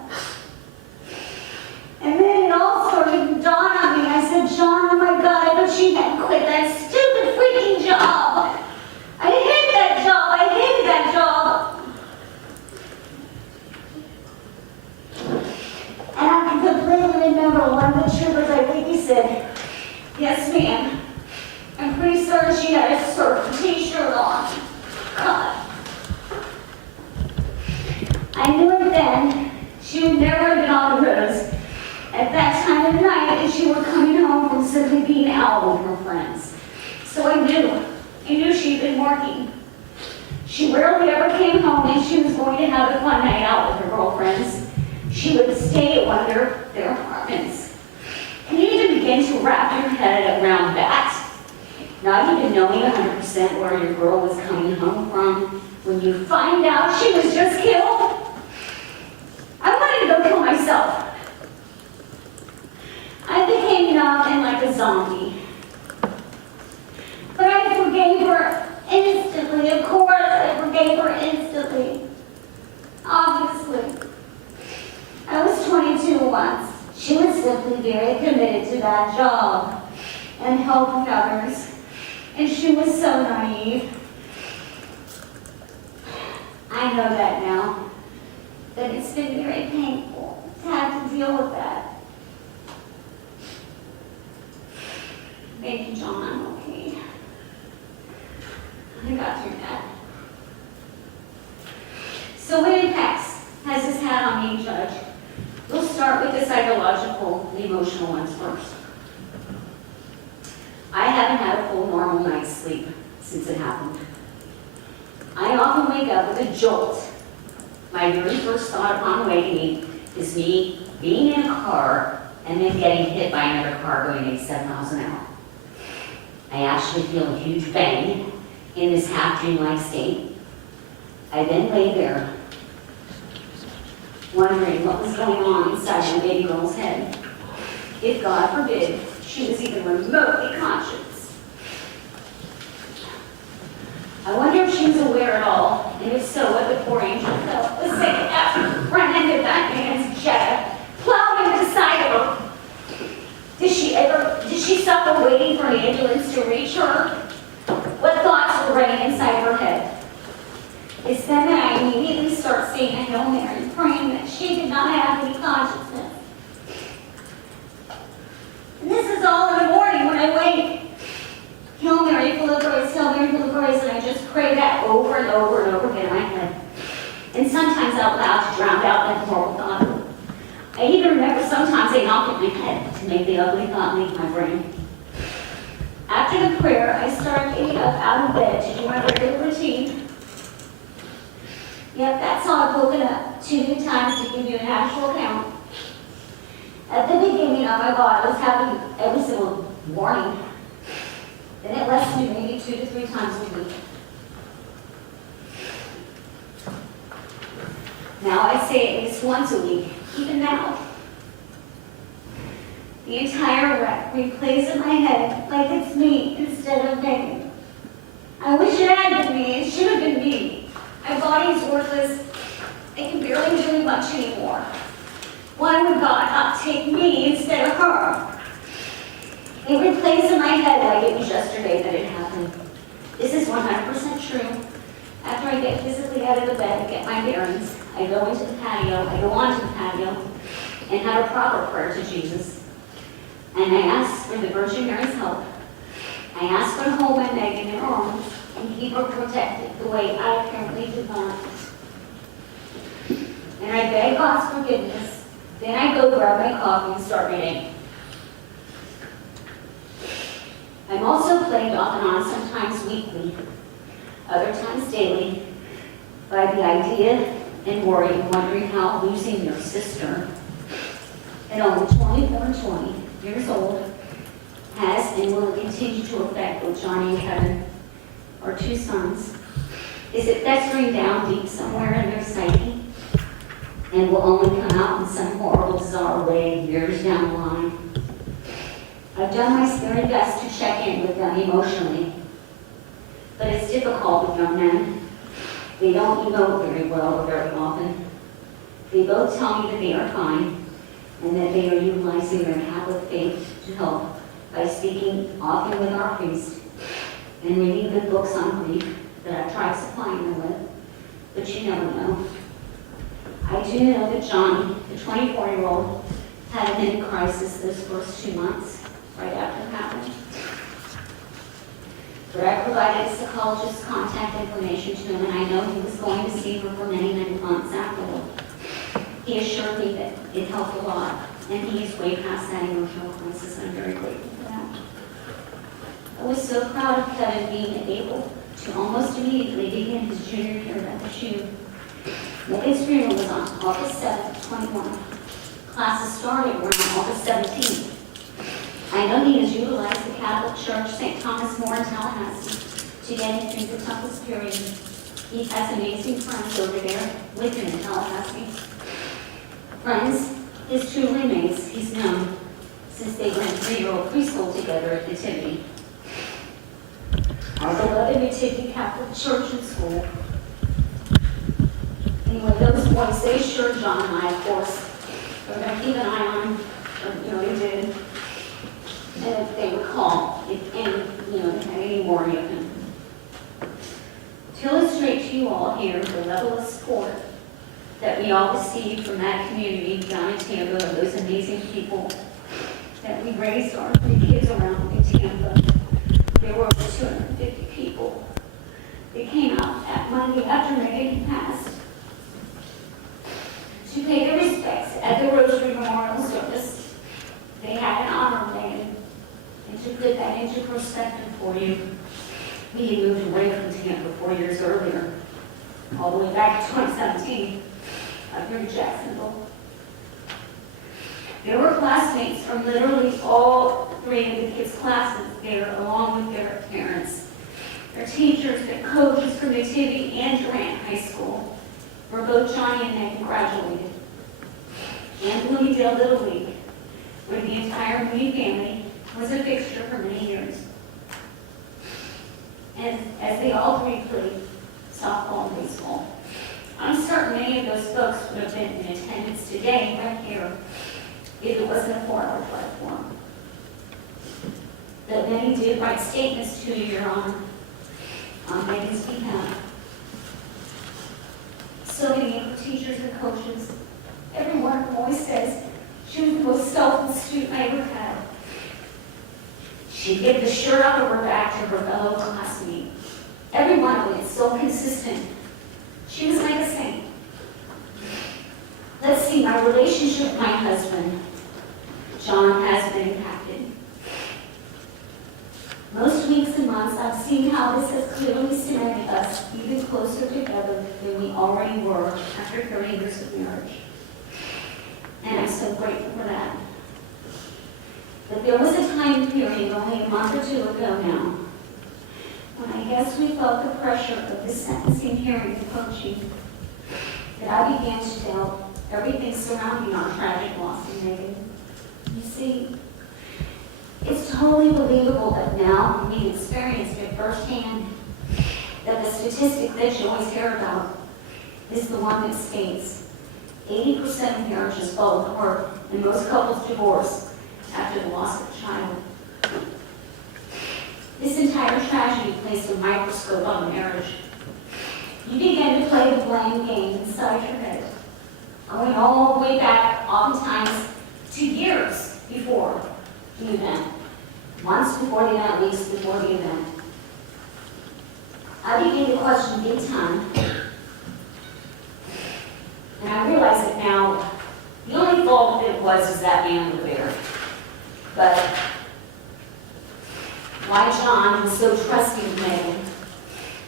working. She rarely ever came home and she was going to have a fun night out with her girlfriends. She would stay at one of their apartments. Can you even begin to wrap your head around that? Not even knowing 100% where your girl was coming home from when you find out she was just killed? I wanted to go kill myself. I became numb and like a zombie. But I forgave her instantly. Of course, I forgave her instantly. Obviously. I was 22 once. She was simply very committed to that job and helping others. And she was so naive. I know that now. That it's been very painful to have to deal with that. Thank you, John, I'm okay. I got through that. So what impacts has this had on me, Judge? We'll start with the psychological and emotional ones first. I haven't had a full normal night's sleep since it happened. I often wake up with a jolt. My very first thought upon awakening is me being in a car and then getting hit by another car going 87 miles an hour. I actually feel a huge bang in this half-dream-like state. I then lay there, wondering what was going on inside my baby girl's head. If, God forbid, she was even remotely conscious. I wonder if she was aware at all, and if so, what the poor angel felt the second after the front end of that man's Jetta plowed into the side of her. Did she suffer waiting for an ambulance to reach her? What thoughts were running inside her head? It's then that I immediately start saying a Hail Mary, praying that she did not have any consciousness. And this is all in the morning when I wake. Hail Mary, full of grace, Hail Mary, full of grace, and I just pray that over and over and over again in my head. And sometimes out loud to drown out that horrible thought. I even remember sometimes they knock at my head to make the ugly thought leave my brain. After the prayer, I start getting up out of bed to do my regular routine. Yep, that's how I've woken up 2 good times to give you an actual count. At the beginning of my body, I was having every single morning. Then it lessened to maybe 2 to 3 times a week. Now I say at least once a week, even now. The entire wreck replays in my head like it's me instead of Megan. I wish it had been me. It should have been me. My body is worthless. I can barely do much anymore. Why would God not take me instead of her? It replays in my head like it was yesterday that it happened. This is 100% true. After I get physically out of the bed and get my bearings, I go onto the patio and have a proper prayer to Jesus. And I ask for the Virgin Mary's help. I ask her to hold my Megan in her arms and keep her protected the way I apparently did not. And I beg God's forgiveness. Then I go grab my coffee and start reading. I'm also plagued off and on, sometimes weekly, other times daily, by the idea and worry and wondering how losing your sister at only 24 and 20 years old has and will continue to affect both Johnny and Kevin, our 2 sons. Is it festering down deep somewhere in their psyche and will only come out in some horrible, bizarre way years down the line? I've done my very best to check in with them emotionally, but it's difficult with young men. They don't emote very well or very often. They both tell me that they are fine and that they are utilizing their Catholic faith to help by speaking often with our priest and reading good books on grief that I've tried supplying them with, but you never know. I do know that Johnny, the 24-year-old, had a mini crisis those first 2 months, right after it happened. But I provided a psychologist's contact information to him, and I know he was going to see her for many, many months afterward. He assured me that it helped a lot, and he is way past that emotional crisis. I'm very grateful for that. I was so proud of Kevin being able to almost immediately begin his junior year at the SHU. Megan's funeral was on August 7th, 21. Classes started were on August 17th. I know he has utilized the Catholic Church, St. Thomas More in Tallahassee, to get him through the toughest period. He has amazing friends over there with him in Tallahassee. Friends, his two roommates he's known since they went 3-year-old preschool together at Nativity. Our beloved Nativity Catholic Church and School. Anyway, those boys, they assured John and I, of course, we're going to keep an eye on him, they did. And if they would call, if any, had any worry of him. To illustrate to you all here the level of support that we all received from that community down in Tampa, those amazing people that we raised our 3 kids around in Tampa. There were over 250 people that came out that Monday after Megan passed to pay their respects at the Rosary Memorial Service. They had an honor Megan. And to put that into perspective for you, we had moved away from Tampa 4 years earlier, all the way back to 2017, up here in Jacksonville. There were classmates from literally all 3 of the kids' classes there, along with their parents. Their teachers, their coaches from Nativity and Durant High School, where both Johnny and Megan graduated. And Bloomingdale Little League, where the entire Mooney family was a fixture for many years. And as they all 3 played softball and baseball. I'm certain many of those folks would have been in attendance today, right here, if it wasn't a 4-hour drive for them. But many did write statements to you, Your Honor, on Megan's behalf. So many of her teachers and coaches, every one of them always says she was the most selfless student I ever had. She'd give the shirt off of her back to her fellow classmate. Every one of them is so consistent. She was like a saint. Let's see, my relationship with my husband, John, has been impacted. Most weeks and months, I've seen how this has clearly cemented us even closer together than we already were after 30 years of marriage. And I'm so grateful for that. But there was a time period only a month or 2 ago now when I guess we felt the pressure of the sentencing hearing approaching, that I began to doubt everything surrounding our tragic loss in Megan. You see, it's totally believable that now we've experienced it firsthand, that the statistic that you always hear about is the one that states 80% of marriages fall apart and most couples divorce after the loss of a child. This entire tragedy placed a microscope on the marriage. You began to play the blame game inside your head, going all the way back, oftentimes, to years before the event. Months before the event, weeks before the event. I began to question big time. And I realize it now, the only fault of it was is that man over there. But why John was so trusting of Megan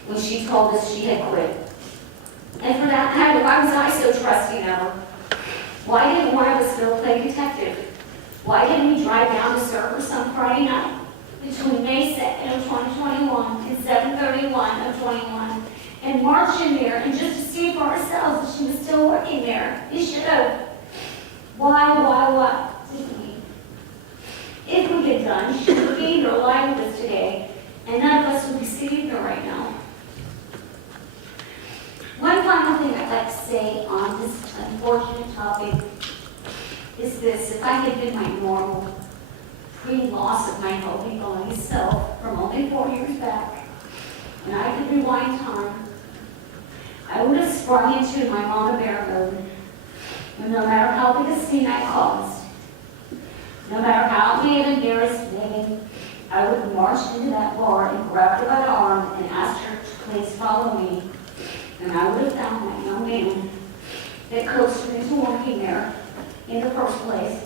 when she told us she had quit. And for that matter, why was I so trusting of her? Why didn't one of us go play detective? Why didn't we drive down to serve her some Friday night between May 2nd of 2021 and 7/31 of 21 and march in there and just to see for ourselves that she was still working there? We should have. Why didn't we? If we had done, she would be here alive with us today, and none of us would be sitting here right now. One final thing I'd like to say on this unfortunate topic is this: if I had been my normal, pre-loss of my healthy body self from only 4 years back, and I could rewind time, I would have sprung into my mama bear mode, and no matter how big a scene I caused, no matter how it may have embarrassed Megan, I would have marched into that bar and grabbed her by the arm and asked her to please follow me. And I would have found that young man that coaxed her into working there in the first place.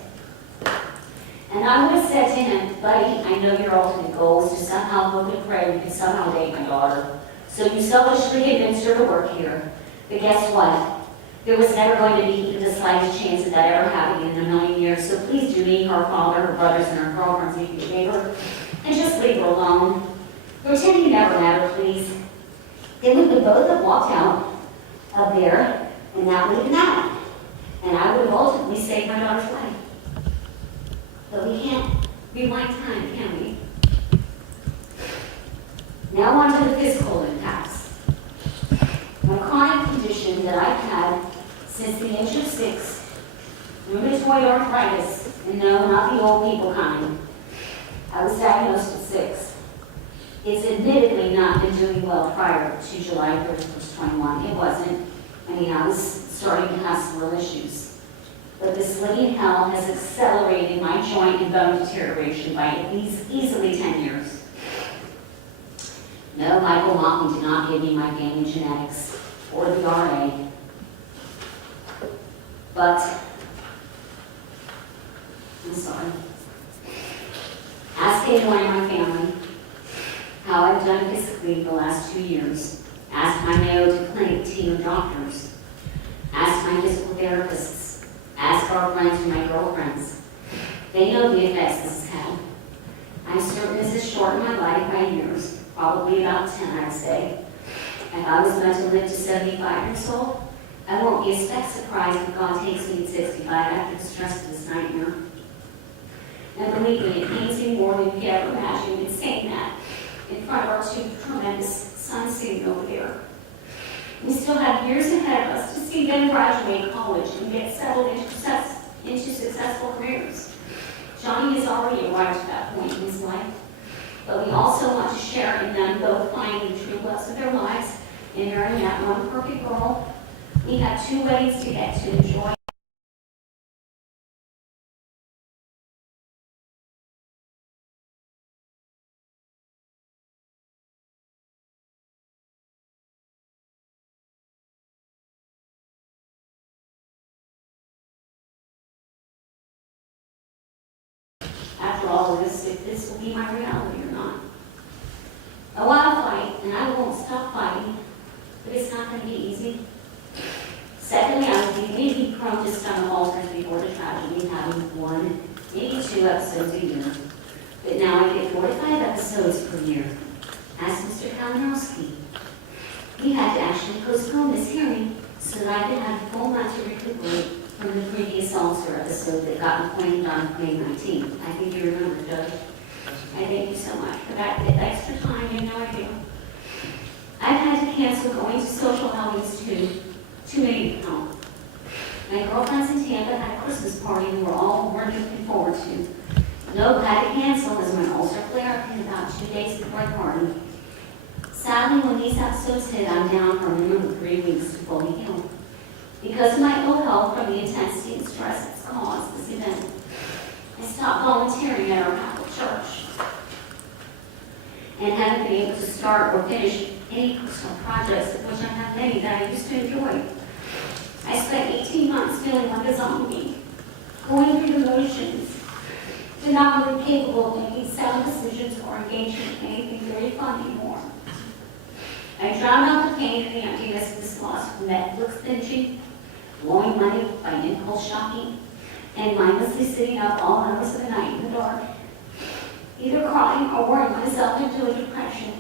And I would have said to him, buddy, I know your ultimate goal is to somehow hope and pray you can somehow date my daughter. So you selfishly convinced her to work here. But guess what? There was never going to be even the slightest chance of that ever happening in a million years. So please do me, her father, her brothers, and her girlfriends if you can favor, and just leave her alone. Pretend you never met her, please. Then we would both have walked out of there, and that would have been that. And I would have ultimately saved my daughter's life. But we can't rewind time, can we? Now on to the physical impacts. A chronic condition that I've had since the age of 6, rheumatoid arthritis, and no, not the old people kind. I was diagnosed at 6. It's admittedly not been doing well prior to July 31st, 21. It wasn't. I mean, I was starting to have some real issues. But this living hell has accelerated my joint and bone deterioration by at least easily 10 years. No, Michael Motley did not give me my family genetics or the RA. But, I'm sorry. Ask anyone in my family how I've done physically the last 2 years. Ask my Mayo Clinic team of doctors. Ask my physical therapists. Ask our friends and my girlfriends. They know the effects this has had. I'm certain this has shortened my life by years, probably about 10, I'd say. If I was meant to live to 75 years old, I won't be a speck surprised if God takes me at 65 after the stress of this nightmare. And believe me, it pains me more than you could ever imagine in saying that in front of our 2 tremendous sons sitting over there. We still have years ahead of us to see them graduate college and get settled into successful careers. Johnny has already arrived at that point in his life, but we also want to share in them both finding the true loves of their lives and marrying that one perfect girl. We have 2 weddings to get to enjoy. After all this, if this will be my reality or not. Oh, I'll fight, and I won't stop fighting, but it's not going to be easy. Secondly, I was beginning prone to stomach ulcers before the tragedy, having 1, maybe 2 episodes a year. But now I get 4 to 5 episodes per year. Ask Mr. Kalinowski. We had to actually postpone this hearing so that I could have a full month to recuperate from the previous ulcer episode that got appointed on May 19th. I think you remember, Judge. I thank you so much for that extra time. You have no idea. I've had to cancel going to social outings too many to count. My girlfriends in Tampa had a Christmas party we were all looking forward to. No, had to cancel as my ulcer flared up in about 2 days before the party. Sadly, when these episodes hit, I'm down for a minimum of 3 weeks to fully heal. Because of my ill health from the intensity and stress it's caused this event, I stopped volunteering at our Catholic church and haven't been able to start or finish any personal projects, of which I have many that I used to enjoy. I spent 18 months feeling like a zombie, going through the motions, but not really capable of making sound decisions or engaging in anything very fun anymore. I drowned out the pain and the emptiness of this loss from Netflix binging, blowing money by impulse shopping, and mindlessly sitting up all hours of the night in the dark, either crying or worrying myself into a depression.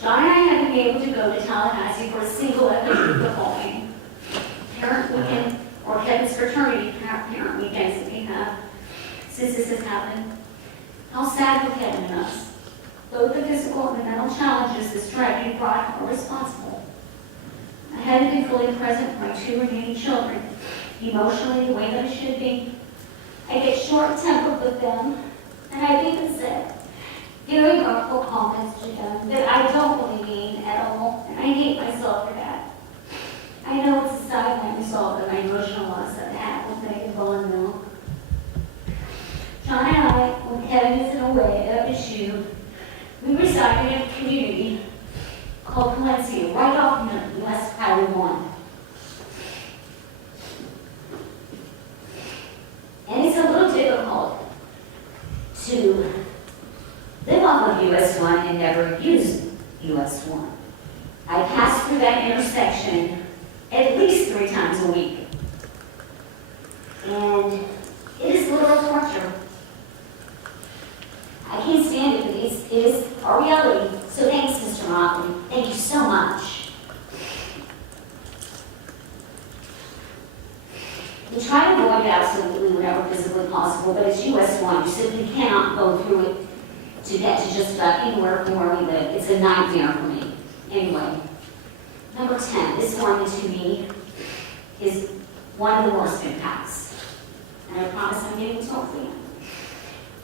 John and I haven't been able to go to Tallahassee for a single FAU football game, parent weekend, or Kevin's fraternity parent weekends that we have since this has happened. How sad for Kevin and us. Both the physical and the mental challenges this tragedy brought are responsible. I hadn't been fully present for my 2 remaining children, emotionally the way that I should be. I get short-tempered with them, and I've even said very hurtful comments to them that I don't really mean at all, and I hate myself for that. I know it's a sideline result of my emotional loss that happened with Megan Mooney. John and I, when Kevin is away at FSU, we reside in a community called Valencia, right off West Highway 1. And it's a little difficult to live off of US 1 and never never use US 1. I pass through that intersection at least 3 times a week. And it is literal torture. I can't stand it, but it is our reality. So thanks, Mr. Motley. Thank you so much. We try to avoid it absolutely whenever physically possible, but it's US 1. You simply cannot go through it to get to just about anywhere from where we live. It's a nightmare for me. Anyway, number 10. This one to me is one of the worst impacts. And I promise I'm getting to it.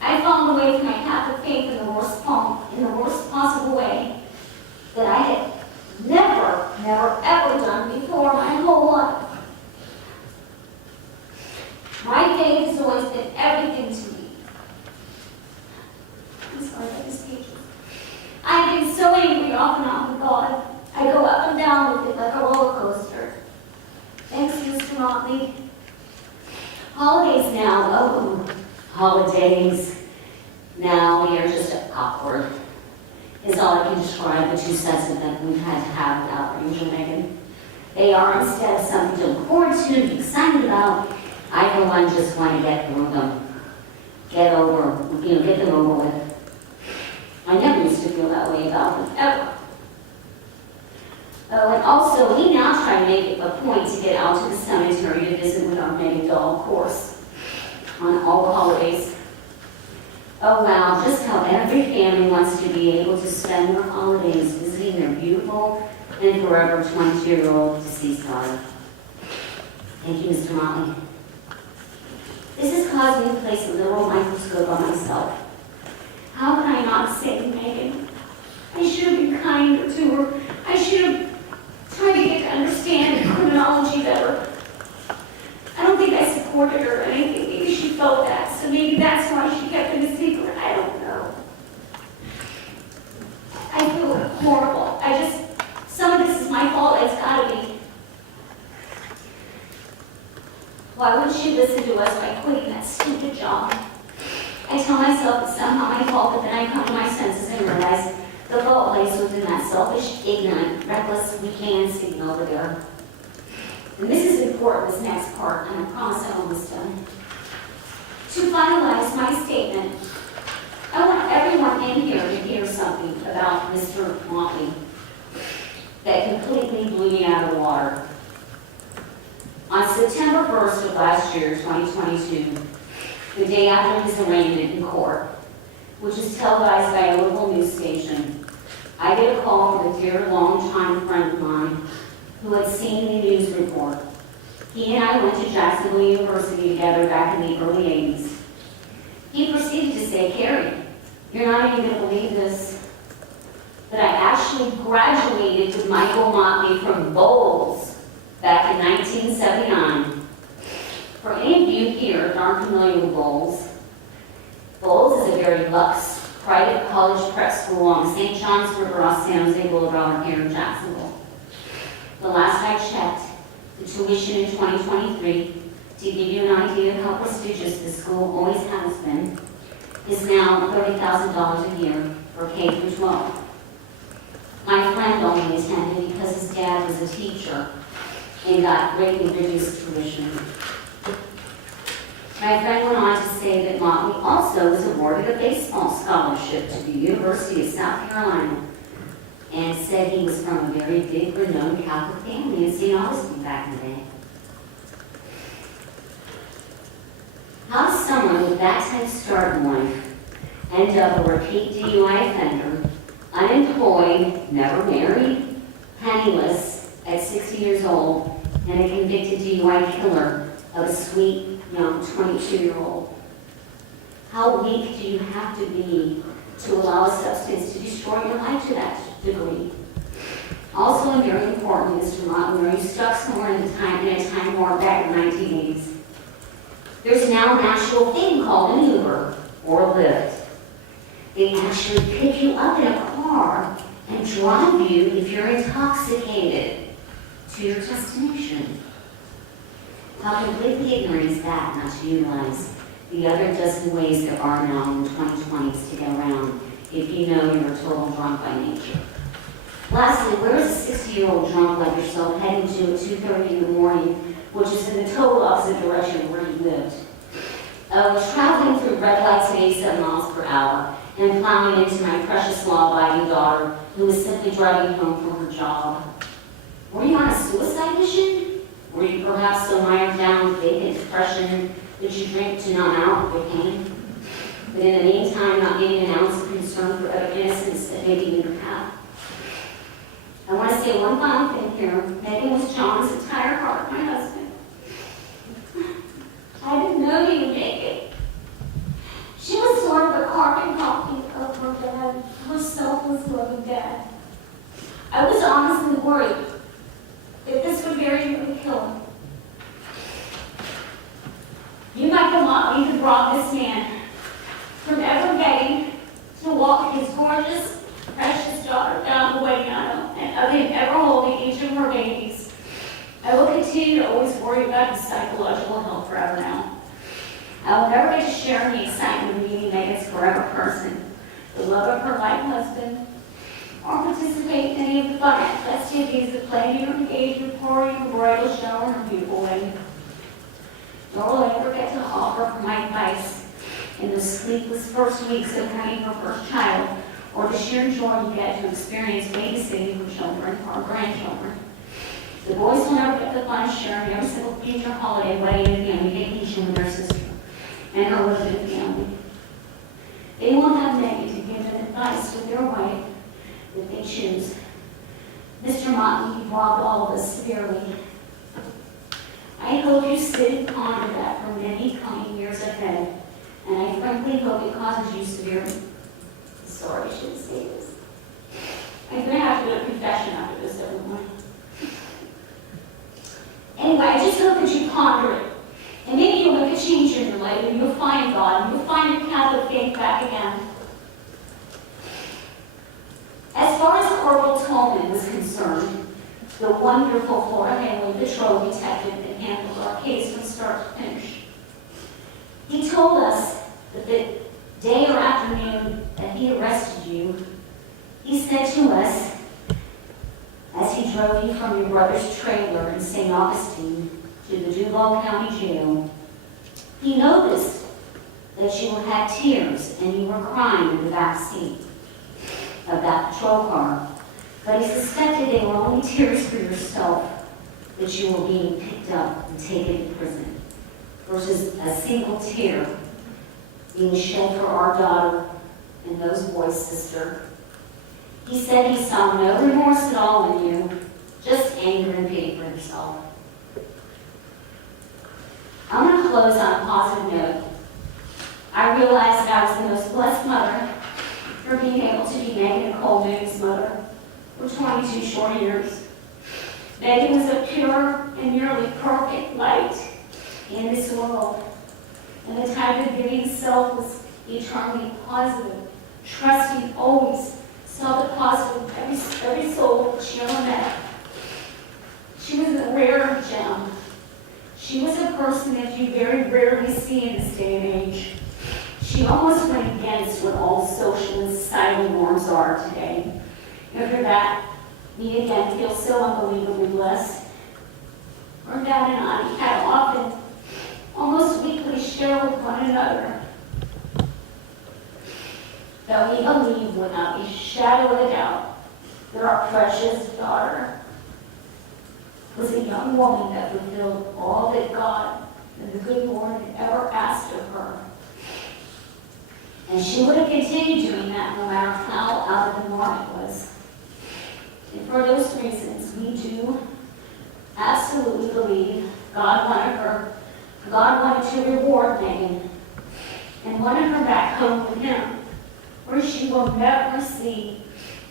I've fallen away from my Catholic faith in the worst possible way that I had never, ever done before my whole life. My faith has always been everything to me. I'm sorry, I just hate you. I've been so angry off and on with God. I go up and down with it like a roller coaster. Thanks, Mr. Motley. Holidays now, holidays now, they are just awkward, is all I can describe the 2 sets of them we've had to have without Ranger Megan. They are instead of something to look forward to, be excited about. I, for one, just want to get through them, get them over with. I never used to feel that way about them, ever. Oh, and also, we now try to make it a point to get out to the cemetery to visit with our Megan doll, of course, on all the holidays. Oh wow, just how every family wants to be able to spend their holidays visiting their beautiful and forever 22-year-old deceased daughter. Thank you, Mr. Motley. This has caused me to place a literal microscope on myself. How can I not save Megan? I should have been kinder to her. I should have tried to get to understand criminology better. I don't think I supported her or anything. Maybe she felt that, so maybe that's why she kept it a secret. I don't know. I feel horrible. Some of this is my fault. It's gotta be. Why wouldn't she listen to us by quitting that stupid job? I tell myself it's somehow my fault, but then I come to my senses and realize the fault lays within that selfish, ignorant, reckless, weak-handed signal over there. And this is important, this next part, and I promise I'm almost done. To finalize my statement, I want everyone in here to hear something about Mr. Motley that completely blew me out of the water. On September 1st of last year, 2022, the day after his arraignment in court, which is televised by a local news station, I get a call from a dear longtime friend of mine who had seen the news report. He and I went to Jacksonville University together back in the early 80s. He proceeded to say, "Carrie, you're not even going to believe this, that I actually graduated with Michael Motley from Bowles back in 1979. For any of you here that aren't familiar with Bowles, Bowles is a very luxe private college prep school on St. John's River off San Jose Boulevard here in Jacksonville. The last I checked, the tuition in 2023, to give you an idea of how prestigious the school always has been, is now $30,000 a year for K through 12. My friend only attended because his dad was a teacher and got greatly reduced tuition. My friend went on to say that Motley also was awarded a baseball scholarship to the University of South Carolina and said he was from a very big, renowned Catholic family in St. Augustine back in the day. How does someone with that type of start in life end up a repeat DUI offender, unemployed, never married, penniless, at 60 years old, and a convicted DUI killer of a sweet, young 22-year-old? How weak do you have to be to allow a substance to destroy your life to that degree? Also, and very important, Mr. Motley, are you stuck somewhere in a time warp back in the 1980s? There's now an actual thing called an Uber or a Lyft. They actually pick you up in a car and drive you, if you're intoxicated, to your destination. How completely ignorant is that not to utilize the other dozen ways there are now in the 2020s to get around if you know you're a total drunk by nature. Lastly, where is a 60-year-old drunk like yourself heading to at 2:30 in the morning, which is in the total opposite direction of where you lived? Traveling through red lights at 87 miles per hour and plowing into my precious law-abiding daughter who was simply driving home from her job. Were you on a suicide mission? Were you perhaps so mired down with vacant depression that you drink to numb out your pain? But in the meantime, not gaining an ounce of concern for other innocents that may be in your path. I want to say one final thing here. Megan was John's entire heart, my husband. I didn't know he would make it. She was sort of a carbon copy of her dad, her selfless, loving dad. I was honestly worried that this would very nearly kill him. You, Michael Motley, who brought this man from ever begging to walk his gorgeous, precious daughter down the wedding aisle, and of him ever holding each of her babies. I will continue to always worry about his psychological health forever now. I will never get to share in the excitement of meeting Megan's forever person, the love of her life husband, or participate in any of the fun festivities that play in her engagement party, her bridal shower, and her beautiful wedding. Nor will I ever get to offer her my advice in the sleepless first weeks of having her first child, or the sheer joy you get to experience babysitting her children or grandchildren. The boys will never get the fun of sharing every single future holiday, wedding, and family vacation with their sister and her resident family. They won't have Megan to give them advice with their wife if they choose. Mr. Motley, you've robbed all of us severely. I hope you sit and ponder that for many coming years ahead, and I frankly hope it causes you severe. Sorry, I shouldn't say this. I'm going to have to do a confession after this, everyone. Anyway, I just hope that you ponder it. And maybe you'll make a change in your life, and you'll find God, and you'll find your Catholic faith back again. As far as Corporal Tolman was concerned, the wonderful Florida Highway Patrol detective that handled our case from start to finish, he told us that the day or afternoon that he arrested you, he said to us, as he drove you from your brother's trailer in St. Augustine to the Duval County Jail, he noticed that you had tears and you were crying in the back seat of that patrol car, but he suspected they were only tears for yourself, that you were being picked up and taken to prison, versus a single tear being shed for our daughter and those boys' sister. He said he saw no remorse at all in you, just anger and pity for yourself. I'm going to close on a positive note. I realized that I was the most blessed mother for being able to be Megan Nicole Mooney's mother for 22 short years. Megan was a pure and nearly perfect light in this world, and the type of giving self was eternally positive, trusting always, saw the positive in every soul she ever met. She was a rare gem. She was a person that you very rarely see in this day and age. She almost went against what all social and societal norms are today. And for that, me again feel so unbelievably blessed. Her dad and I had often, almost weekly, share with one another that we believe without a shadow of a doubt that our precious daughter was a young woman that fulfilled all that God and the good Lord had ever asked of her. And she would have continued doing that no matter how out of the norm it was. And for those reasons, we do absolutely believe God wanted to reward Megan and wanted her back home with him, where she will never see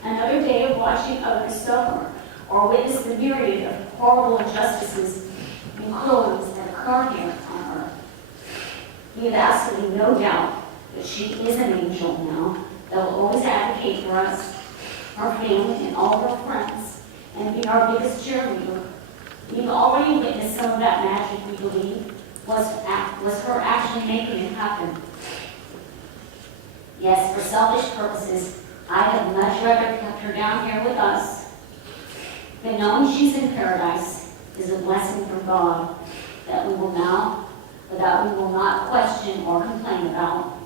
another day of watching others suffer or witness the myriad of horrible injustices and cruelties that occur here on earth. We have absolutely no doubt that she is an angel now that will always advocate for us, our family, and all of our friends, and be our biggest cheerleader. We've already witnessed some of that magic, we believe, was her actually making it happen. Yes, for selfish purposes, I had much rather kept her down here with us. But knowing she's in paradise is a blessing from God that we will not question or complain about.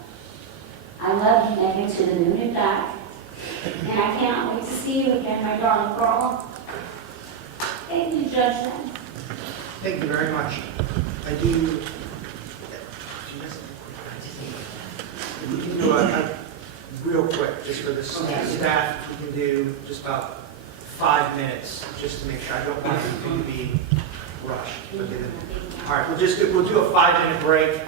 I love you, Megan, to the moon and back. And I can't wait to see you again, my darling girl. Thank you, Judge Lynn. Thank you very much. I do. We can do a real quick, just for the staff, we can do just about 5 minutes, just to make sure. I don't want anything to be rushed. All right, we'll do a 5-minute break.